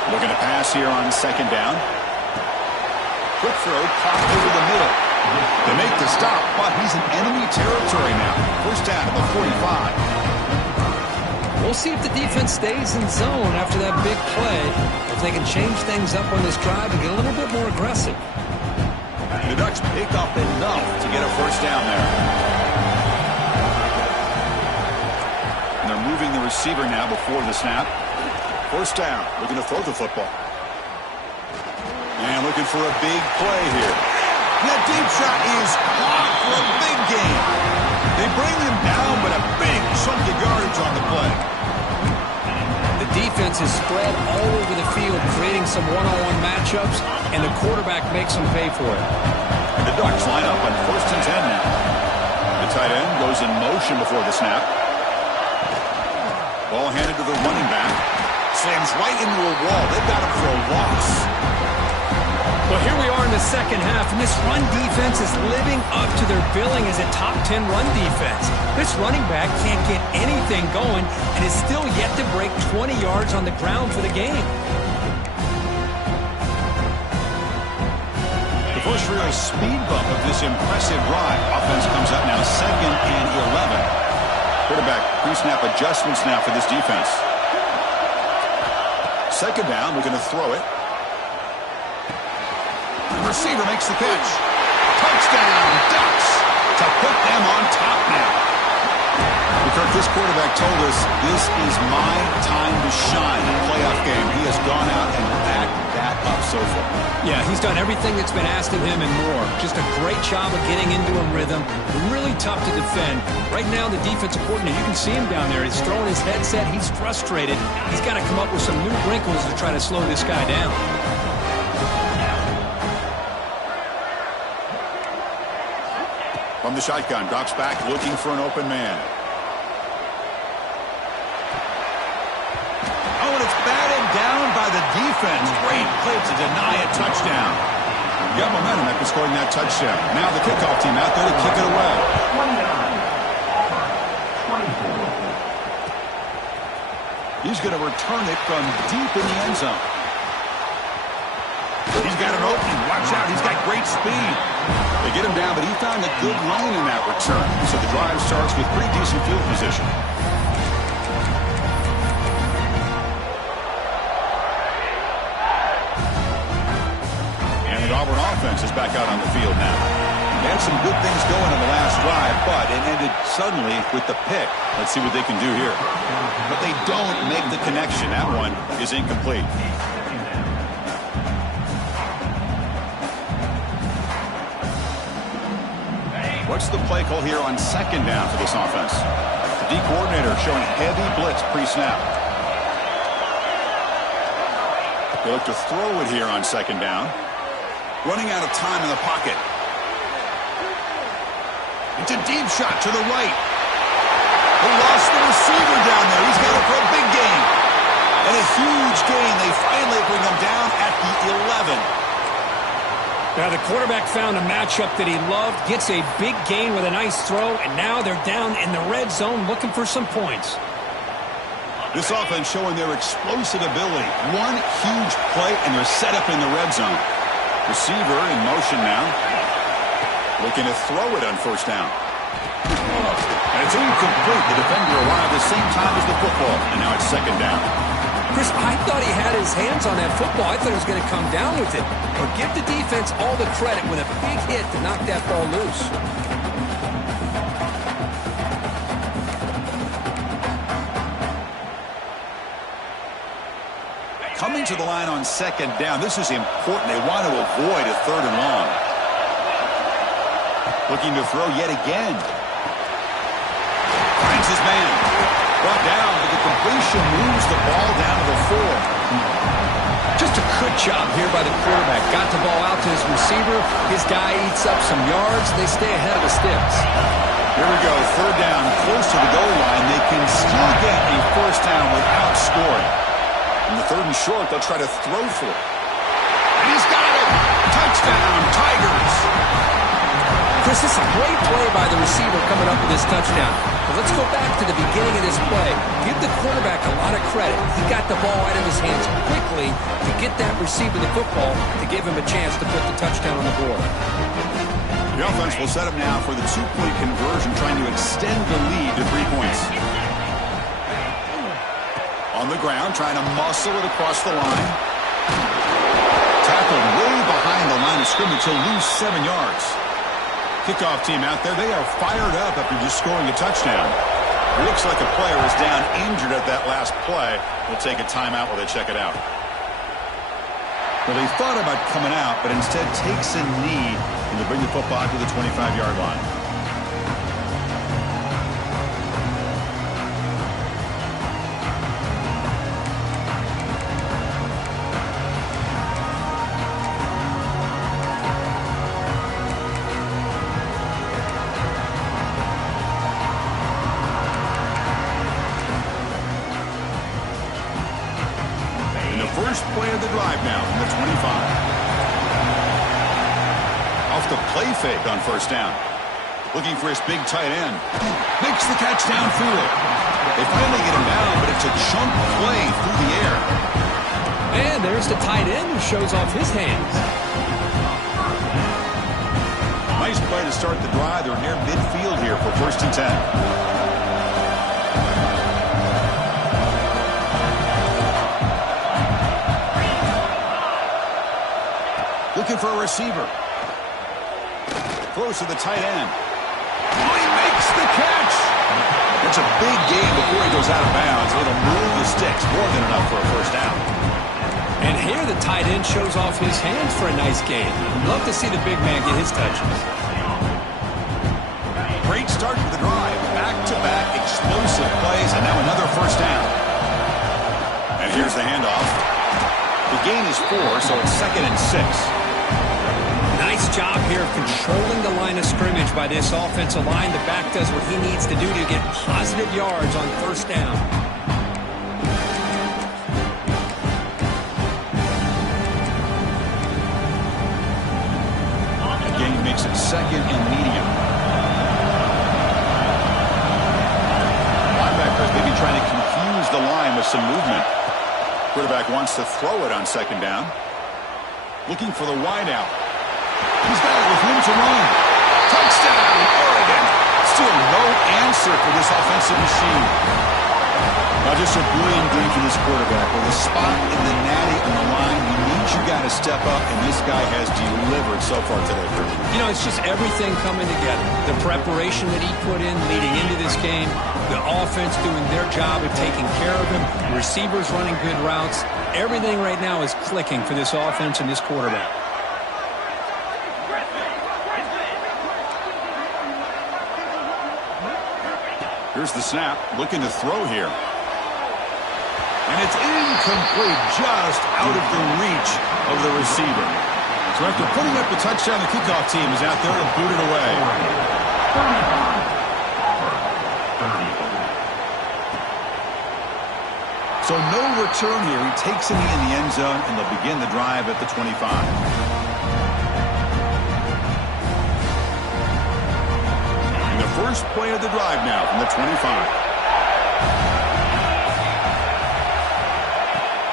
Looking to pass here on second down. Quick throw, caught over the middle. They make the stop, but he's in enemy territory now. First down at the 45. We'll see if the defense stays in zone after that big play. If they can change things up on this drive and get a little bit more aggressive. The Ducks pick up enough to get a first down there. And they're moving the receiver now before the snap. First down, looking to throw the football. And looking for a big play here. That deep shot is caught for a big gain. They bring him down, but a big chunk of yardage on the play. The defense is spread all over the field, creating some one-on-one matchups, and the quarterback makes them pay for it. And the Ducks line up on first and 10 now. The tight end goes in motion before the snap. Ball handed to the running back. Slams right into a wall. They've got him for a loss. Well, here we are in the second half, and this run defense is living up to their billing as a top 10 run defense. This running back can't get anything going and is still yet to break 20 yards on the ground for the game. The first real speed bump of this impressive drive. Offense comes up now 2nd and 11. Quarterback pre-snap adjustments now for this defense. 2nd down, looking to throw it. The receiver makes the catch. Touchdown, Ducks, to put them on top now. Kirk, this quarterback told us this is my time to shine in a playoff game. He has gone out and backed that up so far. Yeah, he's done everything that's been asked of him and more. Just a great job of getting into a rhythm. Really tough to defend. Right now, the defensive coordinator, you can see him down there. He's throwing his headset. He's frustrated. He's got to come up with some new wrinkles to try to slow this guy down. From the shotgun, drops back, looking for an open man. Oh, and it's batted down by the defense. Great play to deny a touchdown. Got momentum after scoring that touchdown. Now the kickoff team out there to kick it away. 29-24. He's going to return it from deep in the end zone. He's got an opening. Watch out. He's got great speed. They get him down, but he found a good lane in that return. So the drive starts with pretty decent field position. And the Auburn offense is back out on the field now. They had some good things going in the last drive, but it ended suddenly with the pick. Let's see what they can do here. But they don't make the connection. That one is incomplete. What's the play call here on 2nd down for this offense? The D coordinator showing heavy blitz pre-snap. They look to throw it here on 2nd down. Running out of time in the pocket. It's a deep shot to the right. They lost the receiver down there. He's got it for a big gain. And a huge gain. They finally bring him down at the 11. Now the quarterback found a matchup that he loved, gets a big gain with a nice throw, and now they're down in the red zone looking for some points. This offense showing their explosive ability. One huge play, and they're set up in the red zone. Receiver in motion now. Looking to throw it on 1st down. And it's incomplete. The defender arrived at the same time as the football, and now it's 2nd down. Chris, I thought he had his hands on that football. I thought he was going to come down with it. But give the defense all the credit with a big hit to knock that ball loose. Coming to the line on 2nd down. This is important. They want to avoid a 3rd and long. Looking to throw yet again. Finds his man. Brought down, but the completion moves the ball down to the 4. Just a good job here by the quarterback. Got the ball out to his receiver. His guy eats up some yards. They stay ahead of the sticks. Here we go. 3rd down, close to the goal line. They can still get a 1st down without scoring. In the 3rd and short, they'll try to throw for it. And he's got it. Touchdown, Tigers. Chris, this is a great play by the receiver coming up with this touchdown. But let's go back to the beginning of this play. Give the quarterback a lot of credit. He got the ball out of his hands quickly to get that receiver the football to give him a chance to put the touchdown on the board. The offense will set up now for the 2-point conversion, trying to extend the lead to 3 points. On the ground, trying to muscle it across the line. Tackled way behind the line of scrimmage. He'll lose 7 yards. Kickoff team out there, they are fired up after just scoring a touchdown. It looks like a player is down injured at that last play. We'll take a timeout while they check it out. Well, they thought about coming out, but instead takes a knee and to bring the football to the 25-yard line. First play of the drive now from the 25. Off the play fake on 1st down. Looking for his big tight end. Makes the catch downfield. They finally get him down, but it's a chunk play through the air. And there's the tight end who shows off his hands. Nice play to start the drive. They're near midfield here for 1st and 10. Looking for a receiver. Throws to the tight end. Oh, he makes the catch. It's a big gain before he goes out of bounds. It'll move the sticks. More than enough for a 1st down. And here the tight end shows off his hands for a nice gain. Love to see the big man get his touches. Great start to the drive. Back-to-back explosive plays, and now another 1st down. And here's the handoff. The gain is 4, so it's 2nd and 6. Nice job here of controlling the line of scrimmage by this offensive line. The back does what he needs to do to get positive yards on 1st down. The gain makes it 2nd and medium. Linebackers maybe trying to confuse the line with some movement. Quarterback wants to throw it on 2nd down. Looking for the wideout. He's got it with room to run. Touchdown, Oregon. Still no answer for this offensive machine. Now just a brilliant game for this quarterback. With a spot in the natty on the line, you need your guy to step up, and this guy has delivered so far today. You know, it's just everything coming together. The preparation that he put in leading into this game, the offense doing their job of taking care of him, the receivers running good routes. Everything right now is clicking for this offense and this quarterback. Here's the snap, looking to throw here. And it's incomplete, just out of the reach of the receiver. So after putting up the touchdown, the kickoff team is out there to boot it away. So no return here. He takes it in the end zone, and they'll begin the drive at the 25. First play of the drive now from the 25.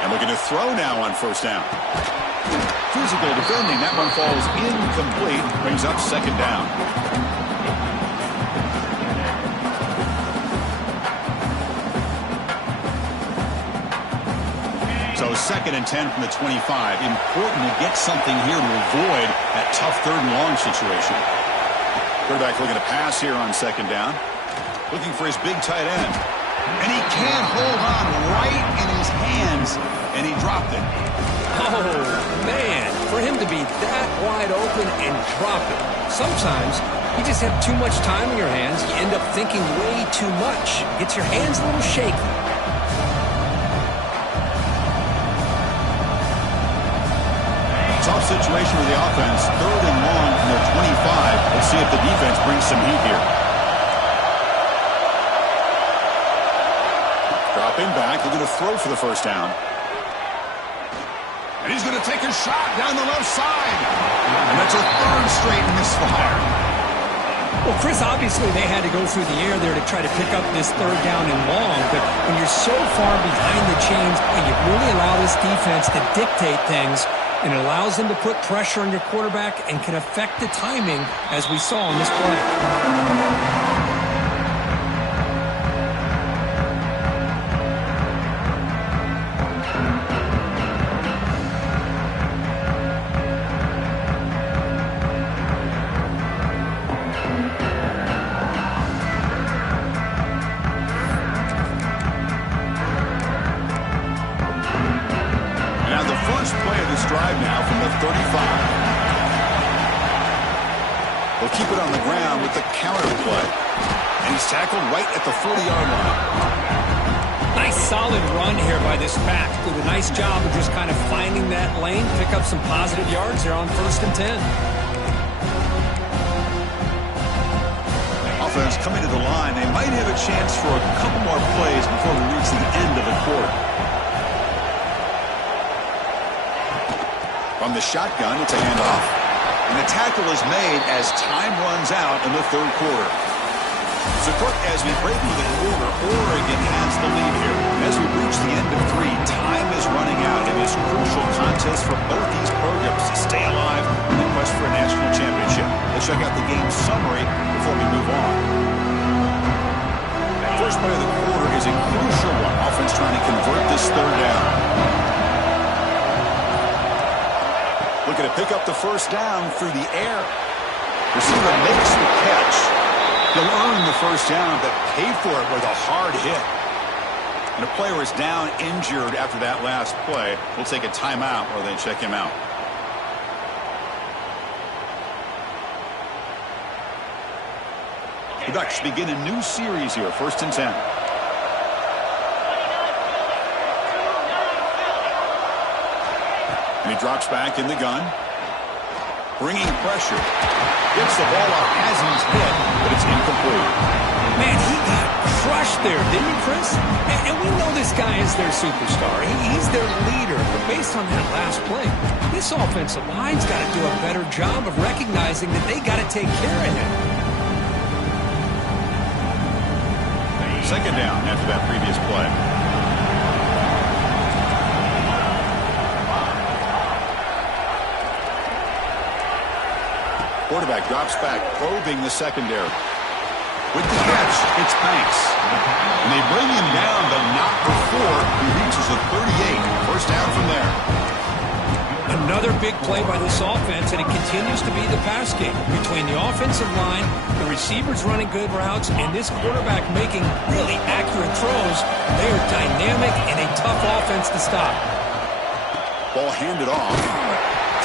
And looking to throw now on 1st down. Physical defending. That one falls incomplete. Brings up 2nd down. So 2nd and 10 from the 25. Important to get something here to avoid that tough 3rd and long situation. Quarterback looking to pass here on 2nd down. Looking for his big tight end. And he can't hold on right in his hands. And he dropped it. Oh, man. For him to be that wide open and drop it. Sometimes you just have too much time in your hands. You end up thinking way too much. Gets your hands a little shaky. Tough situation with the offense. 3rd and long from their 25. Let's see if the defense brings some heat here. Dropping back, looking to throw for the 1st down. And he's going to take a shot down the left side. And that's a 3rd straight misfire. Well, Chris, obviously they had to go through the air there to try to pick up this 3rd down and long. But when you're so far behind the chains, you really allow this defense to dictate things. And it allows them to put pressure on your quarterback and can affect the timing, as we saw in this play. Drive now from the 35. They'll keep it on the ground with the counter play. And he's tackled right at the 40-yard line. Nice solid run here by this back. Did a nice job of just kind of finding that lane, pick up some positive yards there on 1st and 10. Offense coming to the line. They might have a chance for a couple more plays before we reach the end of the quarter. From the shotgun, it's a handoff. And the tackle is made as time runs out in the 3rd quarter. So, Cook, as we break through the quarter, Oregon has the lead here. As we reach the end of 3, time is running out in this crucial contest for both these programs to stay alive in the quest for a national championship. Let's check out the game summary before we move on. First play of the quarter is a crucial one. Offense trying to convert this third down. Looking to pick up the first down through the air. Receiver makes the catch. He'll earn the first down, but paid for it with a hard hit. And a player is down injured after that last play. We'll take a timeout or then check him out. The Ducks begin a new series here, 1st and 10. And he drops back in the gun. Bringing pressure. Gets the ball off as he's hit, but it's incomplete. Man, he got crushed there, didn't he, Chris? And we know this guy is their superstar. He's their leader. But based on that last play, this offensive line's got to do a better job of recognizing that they got to take care of him. Second down after that previous play. Quarterback drops back, probing the secondary. With the catch, it's Banks. And they bring him down, but not before he reaches the 38. First down from there. Another big play by this offense, and it continues to be the pass game between the offensive line, the receivers running good routes, and this quarterback making really accurate throws. They are dynamic and a tough offense to stop. Ball handed off.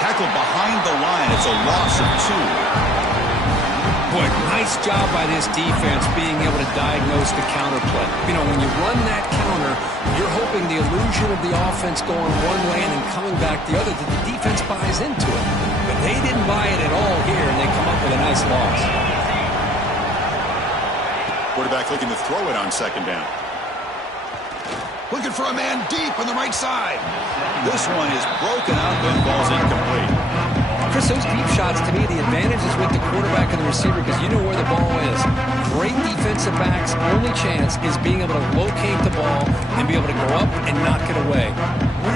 Tackled behind the line. It's a loss of 2. Boy, nice job by this defense being able to diagnose the counter play. You know, when you run that counter, you're hoping the illusion of the offense going one way and then coming back the other, that the defense buys into it. But they didn't buy it at all here, and they come up with a nice loss. Quarterback looking to throw it on second down. Looking for a man deep on the right side. This one is broken up and ball's incomplete. Chris, those deep shots, to me, the advantage is with the quarterback and the receiver because you know where the ball is. Great defensive backs' only chance is being able to locate the ball and be able to go up and knock it away.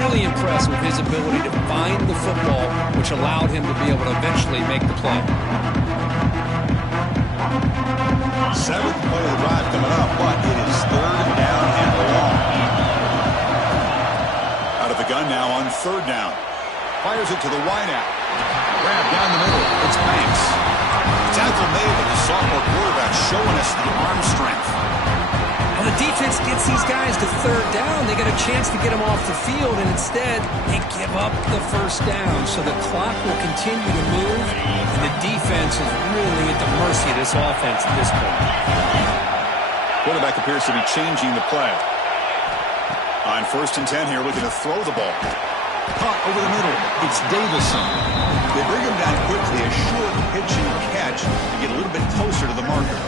Really impressed with his ability to find the football, which allowed him to be able to eventually make the play. 7th play of the drive coming up, but it is 3rd down and long. Out of the gun now on 3rd down. Fires it to the wideout. Grab down the middle. It's Banks. Tackle made, but the sophomore quarterback showing us the arm strength. Well, the defense gets these guys to 3rd down. They get a chance to get them off the field, and instead they give up the first down. So the clock will continue to move, and the defense is really at the mercy of this offense at this point. Quarterback appears to be changing the play. On 1st and 10 here, looking to throw the ball. Caught over the middle. It's Davison. They bring him down quickly. A short pitch and catch to get a little bit closer to the marker.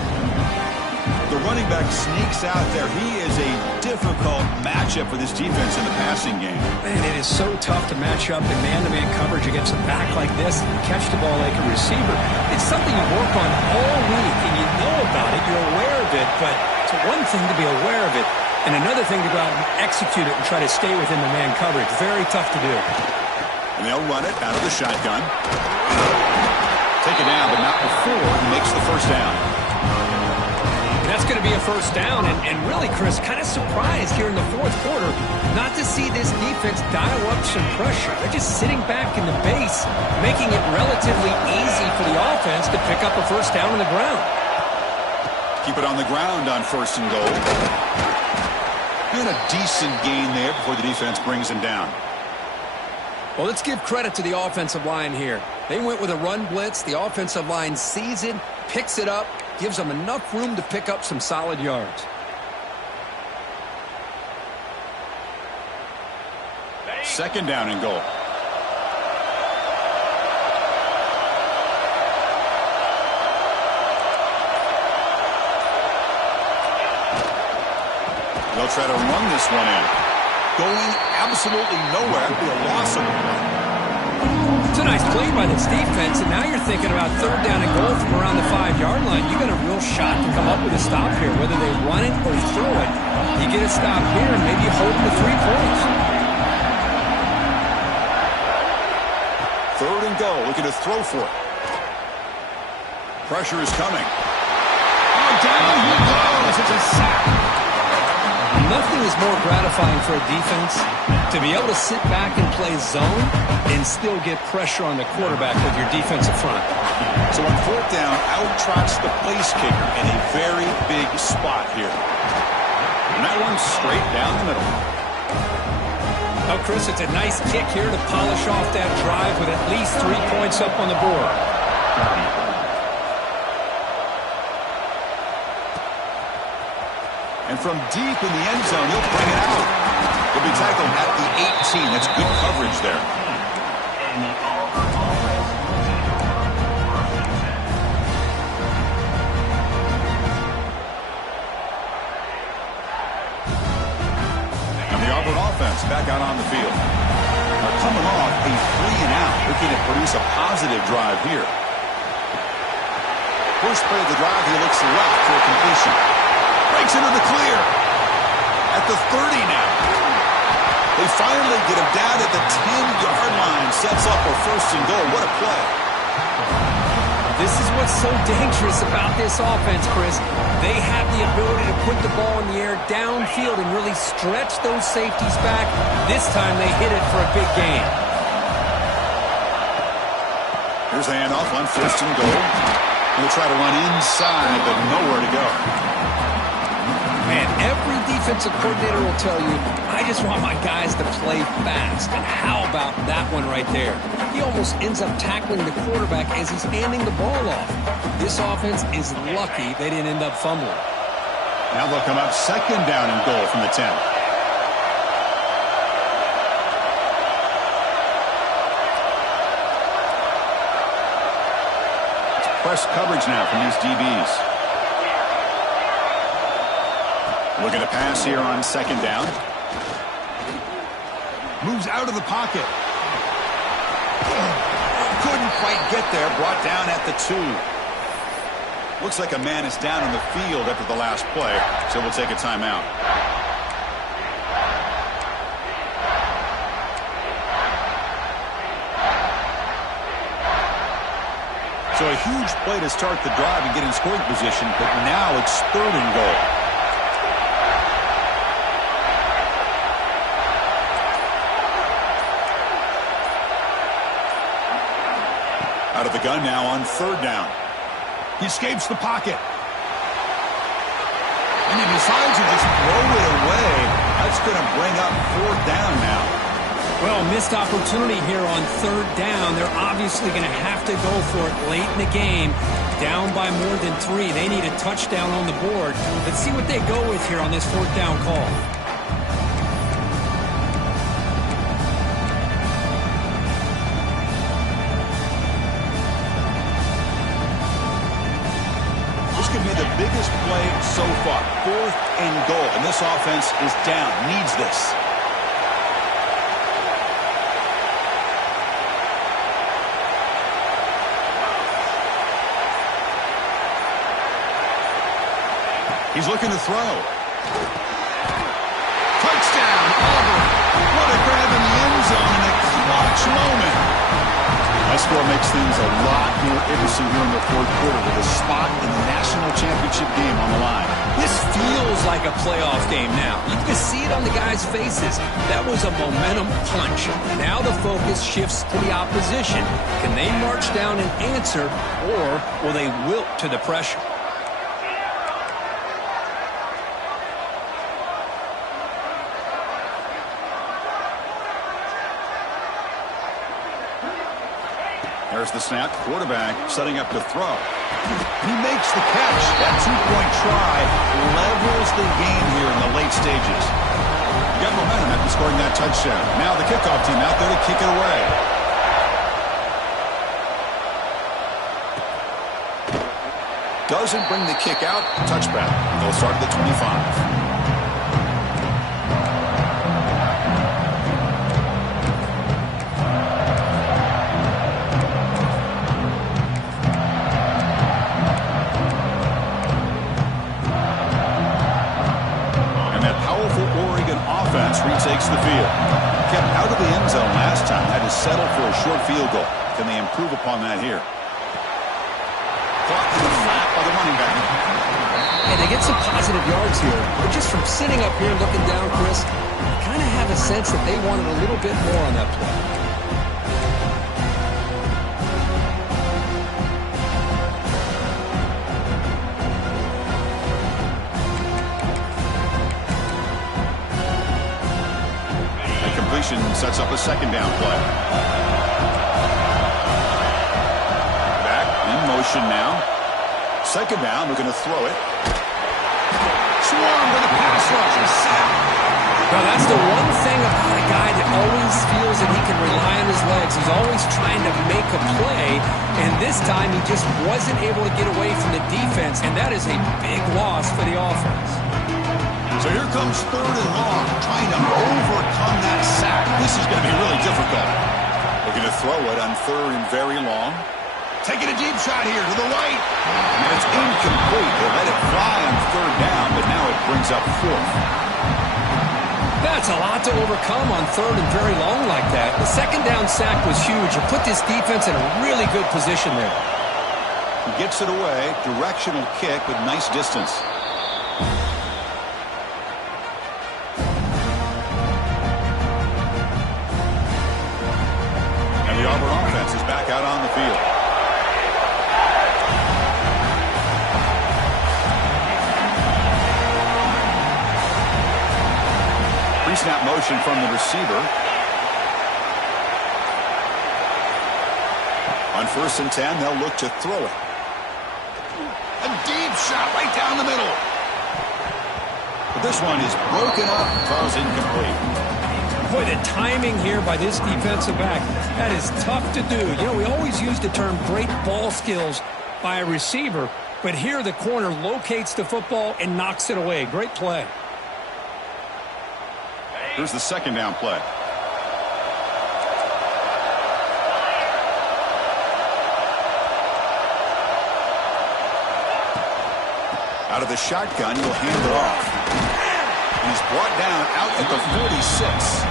The running back sneaks out there. He is a difficult matchup for this defense in the passing game. Man, it is so tough to match up in man-to-man coverage against a back like this and catch the ball like a receiver. It's something you work on all week, and you know about it. You're aware of it, but it's one thing to be aware of it, and another thing to go out and execute it and try to stay within the man coverage. Very tough to do. And they'll run it out of the shotgun. Take it down, but not before he makes the first down. That's going to be a first down, and really, Chris, kind of surprised here in the 4th quarter not to see this defense dial up some pressure. They're just sitting back in the base, making it relatively easy for the offense to pick up a first down on the ground. Keep it on the ground on 1st and goal. And a decent gain there before the defense brings him down. Well, let's give credit to the offensive line here. They went with a run blitz. The offensive line sees it, picks it up, gives them enough room to pick up some solid yards. Second down and goal. They'll try to run this one in. Going absolutely nowhere. It'll be a loss of a play. It's a nice play by this defense, and now you're thinking about 3rd down and goal from around the 5-yard 5-yard line, you got a real shot to come up with a stop here. Whether they run it or throw it, you get a stop here and maybe you hold them to 3 points. Third and goal, looking to throw for it. Pressure is coming. Oh, down he goes. It's a sack. Nothing is more gratifying for a defense to be able to sit back and play zone and still get pressure on the quarterback with your defensive front. So on fourth down, out trots the place kicker in a very big spot here. And that one's straight down the middle. Oh, Chris, it's a nice kick here to polish off that drive with at least 3 points up on the board. And from deep in the end zone, he'll bring it out. He'll be tackled at the 18. That's good coverage there. And the Auburn offense back out on the field. They're coming off a 3-and-out, looking to produce a positive drive here. First play of the drive, he looks left for a completion. Breaks into the clear at the 30 now. They finally get him down at the 10-yard line. Sets up a first and goal. What a play. This is what's so dangerous about this offense, Chris. They have the ability to put the ball in the air downfield and really stretch those safeties back. This time they hit it for a big gain. Here's the handoff on first and goal. He'll try to run inside, but nowhere to go. Man, every defensive coordinator will tell you, I just want my guys to play fast. And how about that one right there? He almost ends up tackling the quarterback as he's handing the ball off. This offense is lucky they didn't end up fumbling. Now they'll come up second down and goal from the 10. It's press coverage now from these DBs. Looking to pass here on second down. Moves out of the pocket. Couldn't quite get there. Brought down at the 2. Looks like a man is down on the field after the last play, so we'll take a timeout. So a huge play to start the drive and get in scoring position, but now it's third and goal. Out of the gun now on third down. He escapes the pocket. And he decides to just throw it away. That's going to bring up fourth down now. Well, missed opportunity here on third down. They're obviously going to have to go for it late in the game. Down by more than 3. They need a touchdown on the board. Let's see what they go with here on this fourth down call. Could be the biggest play so far. Fourth and goal. And this offense is down. Needs this. He's looking to throw. Touchdown, Auburn. What a grab in the end zone in a clutch moment. That score makes things a lot more interesting here in the fourth quarter with a spot in the national championship game on the line. This feels like a playoff game now. You can see it on the guys' faces. That was a momentum punch. Now the focus shifts to the opposition. Can they march down and answer, or will they wilt to the pressure? There's the snap. Quarterback setting up to throw. He makes the catch. That two-point try levels the game here in the late stages. You got momentum after scoring that touchdown. Now the kickoff team out there to kick it away. Doesn't bring the kick out. Touchback. They'll start at the 25. retakes the field. Kept out of the end zone last time. Had to settle for a short field goal. Can they improve upon that here? Caught in the flat by the running back. And they get some positive yards here. But just from sitting up here and looking down, Chris, I kind of have a sense that they wanted a little bit more on that play. Sets up a second down play. Back in motion now. Second down, we're going to throw it. Swarm with a pass rush. Well, that's the one thing about a guy that always feels that he can rely on his legs. He's always trying to make a play, and this time he just wasn't able to get away from the defense, and that is a big loss for the offense. So here comes third and long, trying to overcome that sack. This is going to be really difficult. They're going to throw it on third and very long. Taking a deep shot here to the right. And it's incomplete. They let it fly on third down, but now it brings up fourth. That's a lot to overcome on third and very long like that. The second down sack was huge. It put this defense in a really good position there. He gets it away. Directional kick with nice distance. The Auburn offense is back out on the field. Pre-snap motion from the receiver. On 1st and 10, they'll look to throw it. A deep shot right down the middle. But this one is broken up, throws incomplete. Boy, the timing here by this defensive back, that is tough to do. You know, we always use the term great ball skills by a receiver, but here the corner locates the football and knocks it away. Great play. Here's the second down play. Out of the shotgun, he'll hand it off. And he's brought down out at the 46.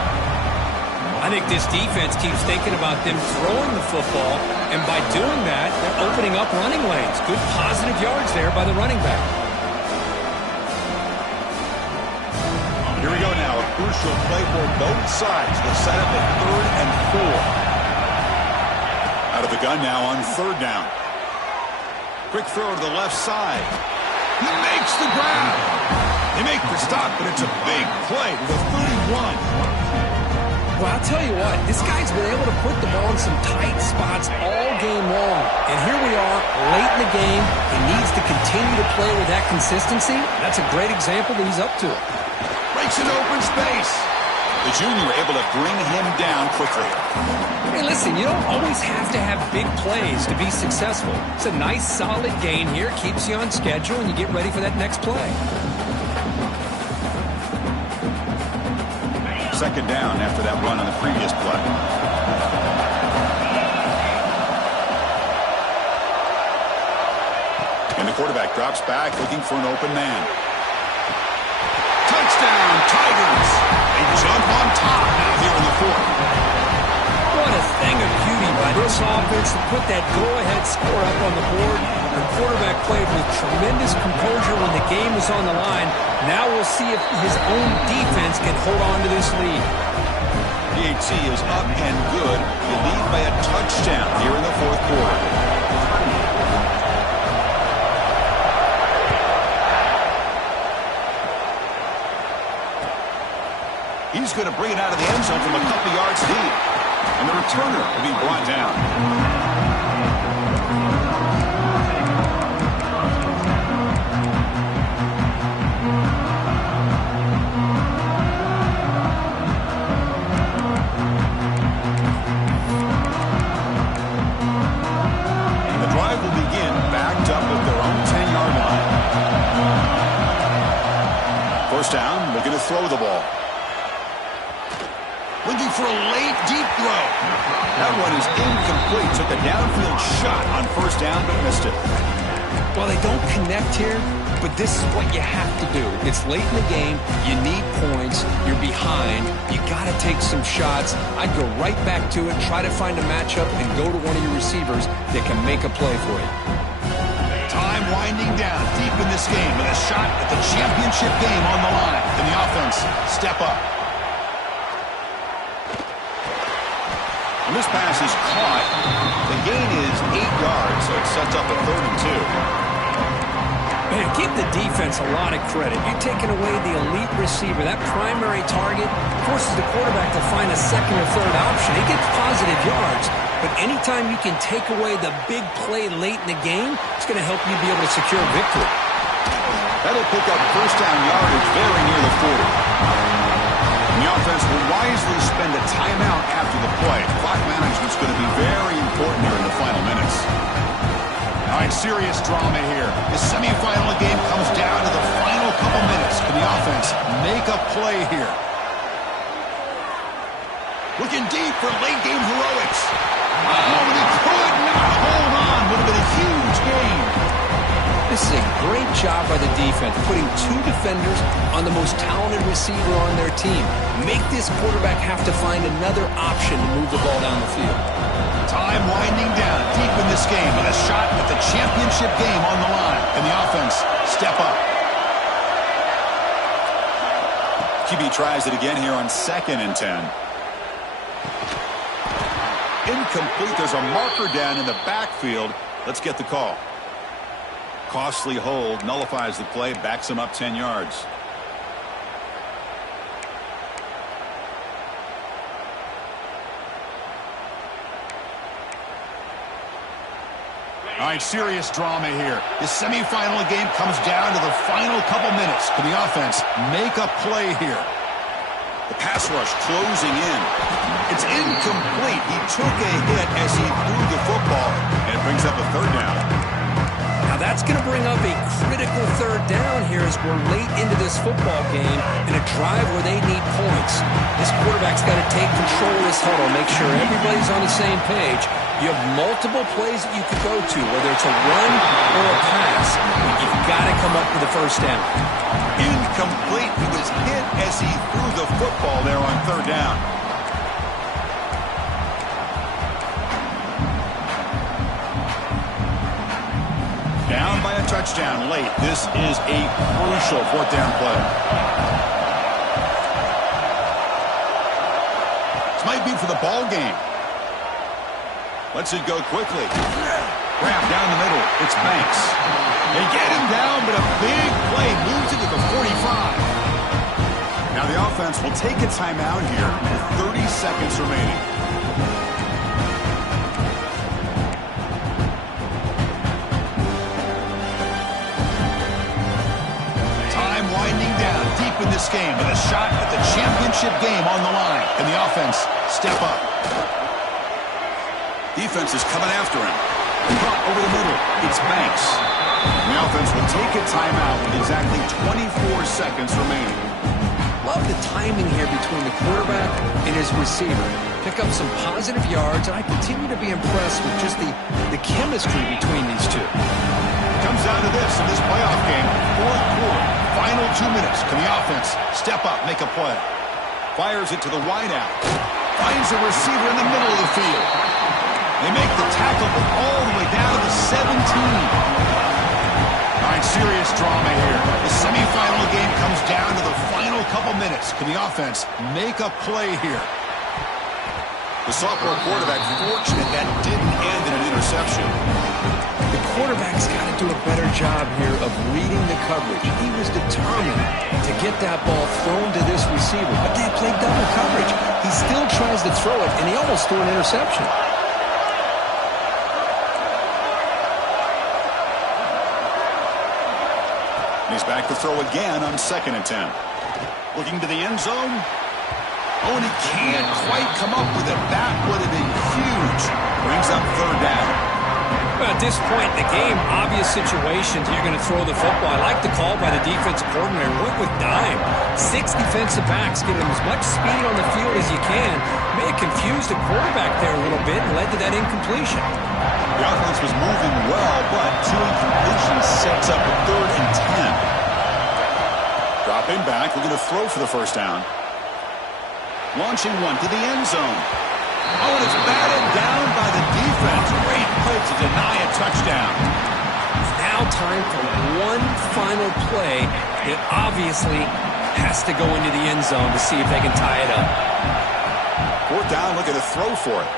I think this defense keeps thinking about them throwing the football, and by doing that, they're opening up running lanes. Good positive yards there by the running back. Here we go now, a crucial play for both sides. The setup at 3rd and 4. Out of the gun now on 3rd down. Quick throw to the left side. He makes the grab. They make the stop, but it's a big play to the 31. Well, I'll tell you what, this guy's been able to put the ball in some tight spots all game long. And here we are, late in the game. He needs to continue to play with that consistency. That's a great example that he's up to it. Breaks an open space. The junior able to bring him down quickly. Hey, listen, you don't always have to have big plays to be successful. It's a nice, solid gain here. Keeps you on schedule, and you get ready for that next play. Second down after that run on the previous play. And the quarterback drops back looking for an open man. Touchdown, Tigers! They jump on top now here in the 4th. What a thing of beauty by this offense to put that go-ahead score up on the board. The quarterback played with tremendous composure when the game was on the line. Now we'll see if his own defense can hold on to this lead. PAT is up and good. You lead by a touchdown here in the 4th quarter. He's going to bring it out of the end zone from a couple yards deep. And the returner will be brought down. First down, looking to throw the ball. Looking for a late, deep throw. That one is incomplete. Took a downfield shot on first down, but missed it. Well, they don't connect here, but this is what you have to do. It's late in the game. You need points. You're behind. You got to take some shots. I'd go right back to it, try to find a matchup, and go to one of your receivers that can make a play for you. Time winding down deep in this game with a shot at the championship game on the line. Can the offense step up? And this pass is caught. The gain is 8 yards, so it sets up a 3rd and 2. Man, give the defense a lot of credit. You're taking away the elite receiver. That primary target forces the quarterback to find a second or third option. He gets positive yards, but anytime you can take away the big play late in the game, it's going to help you be able to secure victory. That'll pick up first down yardage very near the 40. And the offense will wisely spend a timeout after the play. Clock management's going to be very important here in the final minutes. All right, serious drama here. The semifinal game comes down to the final couple minutes. Can the offense make a play here? Looking deep for late game heroics. Oh, and he could not hold on. Would have been a huge gain. This is a great job by the defense, putting 2 defenders on the most talented receiver on their team. Make this quarterback have to find another option to move the ball down the field. Time winding down deep in this game with a shot at the championship game on the line. Can the offense step up? QB tries it again here on 2nd and 10. Incomplete. There's a marker down in the backfield. Let's get the call. Costly hold, nullifies the play, backs him up 10 yards. All right, serious drama here. The semifinal game comes down to the final couple minutes. Can the offense make a play here? The pass rush closing in. It's incomplete. He took a hit as he threw the football, and it brings up a 3rd down. Now that's going to bring up a critical 3rd down here as we're late into this football game in a drive where they need points. This quarterback's got to take control of this huddle, make sure everybody's on the same page. You have multiple plays that you could go to, whether it's a run or a pass. You've got to come up with a 1st down. Incomplete. He was hit as he threw the football there on 3rd down. Down by a touchdown late. This is a crucial 4th down play. This might be for the ball game. Lets it go quickly. Grab down the middle. It's Banks. They get him down, but a big play moves it to the 45. Now the offense will take a timeout here with 30 seconds remaining. In this game with a shot at the championship game on the line. Can the offense step up? Defense is coming after him. Caught over the middle. It's Banks. And the offense will take a timeout with exactly 24 seconds remaining. Love the timing here between the quarterback and his receiver. Pick up some positive yards, and I continue to be impressed with just the chemistry between these two. Comes down to this in this playoff game. 4th quarter. Final 2 minutes. Can the offense step up, make a play? Fires it to the wideout. Finds a receiver in the middle of the field. They make the tackle all the way down to the 17. All right, serious drama here. The semifinal game comes down to the final couple minutes. Can the offense make a play here? The sophomore quarterback fortunate that didn't end in an interception. The quarterback's got to do a better job here of reading the coverage. He was determined to get that ball thrown to this receiver, but they played double coverage. He still tries to throw it, and he almost threw an interception. He's back to throw again on 2nd and 10. Looking to the end zone. Oh, and he can't quite come up with it. That would have been huge. Brings up 3rd down. At this point in the game, obvious situations, you're going to throw the football. I like the call by the defensive coordinator. Went with dime. 6 defensive backs, giving them as much speed on the field as you can. May have confused the quarterback there a little bit and led to that incompletion. The offense was moving well, but 2 incompletions Dropping back, looking to throw for the first down. Launching one to the end zone. Oh, and it's batted down by the defense. Great play to deny a touchdown. It's now time for one final play that obviously has to go into the end zone to see if they can tie it up. Fourth down, looking to throw for it.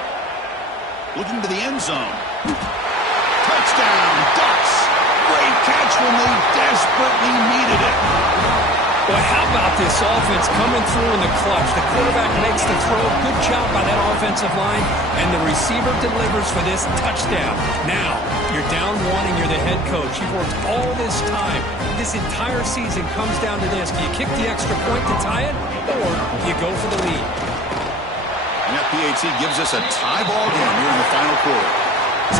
Looking to the end zone. Touchdown, Ducks. Great catch when they desperately needed it. Boy, how about this offense coming through in the clutch? The quarterback makes the throw. Good job by that offensive line. And the receiver delivers for this touchdown. Now, you're down one and you're the head coach. You've worked all this time. This entire season comes down to this. Do you kick the extra point to tie it, or you go for the lead? And that PAT gives us a tie ball game here in the final quarter.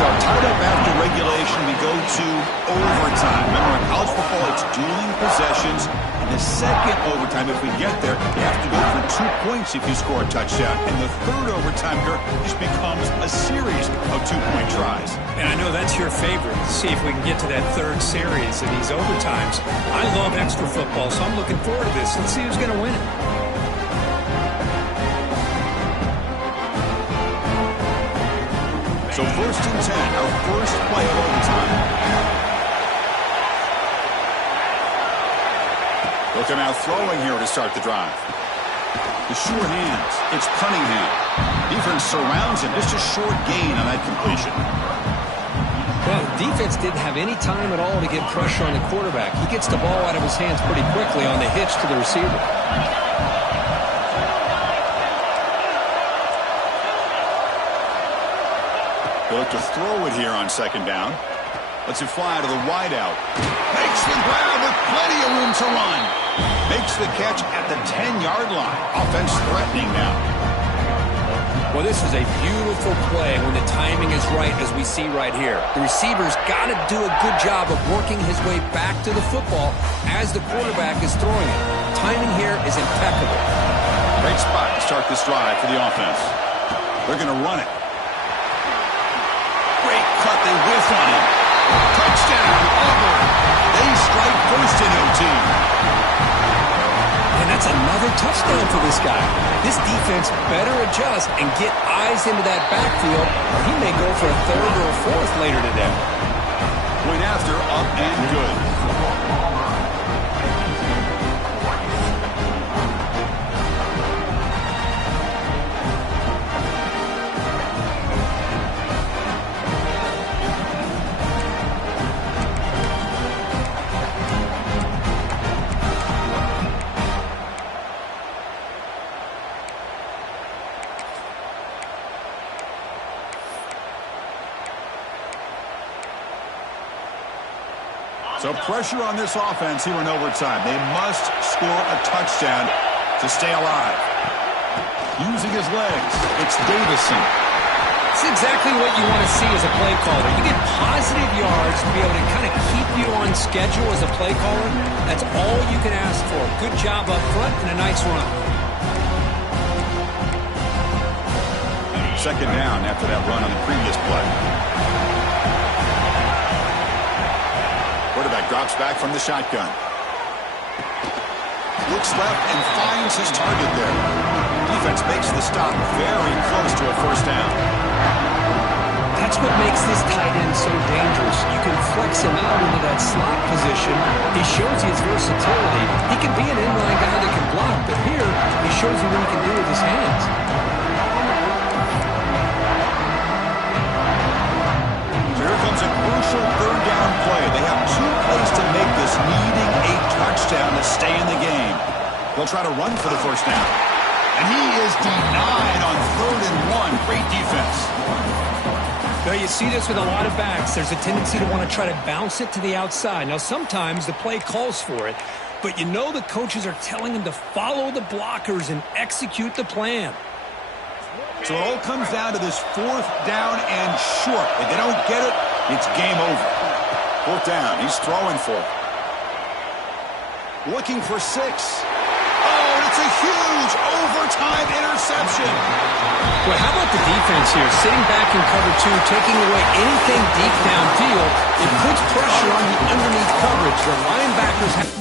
So tied up after regulation, we go to overtime. Remember, in college football, it's dueling possessions. In the second overtime, if we get there, you have to go for 2 points if you score a touchdown. And the third overtime here just becomes a series of 2-point tries. And I know that's your favorite. See if we can get to that third series of these overtimes. I love extra football, so I'm looking forward to this. Let's see who's going to win it. So 1st and 10, our first play of overtime. Looking out throwing here to start the drive. The short hands. It's Cunningham. Defense surrounds him. Just a short gain on that completion. Well, the defense didn't have any time at all to get pressure on the quarterback. He gets the ball out of his hands pretty quickly on the hitch to the receiver. They look to throw it here on 2nd down. Lets it fly to the wideout. Makes the grab with plenty of room to run. Makes the catch at the 10-yard line. Offense threatening now. Well, this is a beautiful play when the timing is right, as we see right here. The receiver's got to do a good job of working his way back to the football as the quarterback is throwing it. Timing here is impeccable. Great spot to start this drive for the offense. They're going to run it. Great cut. They whiff on him. Touchdown, Auburn. They strike first in OT. And that's another touchdown for this guy. This defense better adjust and get eyes into that backfield, or he may go for a 3rd or a 4th later today. Point after, up and good. So pressure on this offense here in overtime. They must score a touchdown to stay alive. Using his legs, it's Davison. It's exactly what you want to see as a play caller. You get positive yards to be able to kind of keep you on schedule as a play caller. That's all you can ask for. Good job up front and a nice run. 2nd down after that run on the previous play. Quarterback drops back from the shotgun. Looks left and finds his target there. Defense makes the stop very close to a 1st down. That's what makes this tight end so dangerous. You can flex him out into that slot position. He shows you his versatility. He can be an inline guy that can block, but here he shows you what he can do with his hands. Here comes a crucial 3rd down play. They have 2 plays to make this, needing a touchdown to stay in the game. They'll try to run for the 1st down. And he is denied on 3rd and 1. Great defense. Well, you see this with a lot of backs. There's a tendency to want to try to bounce it to the outside. Now, sometimes the play calls for it, but you know the coaches are telling them to follow the blockers and execute the plan. So it all comes down to this 4th down and short. If they don't get it, it's game over. 4th down. He's throwing for it. Looking for 6. Oh, and it's a huge overtime interception. Well, how about the defense here? Sitting back in cover 2, taking away anything deep downfield. It puts pressure on the underneath coverage. The linebackers have...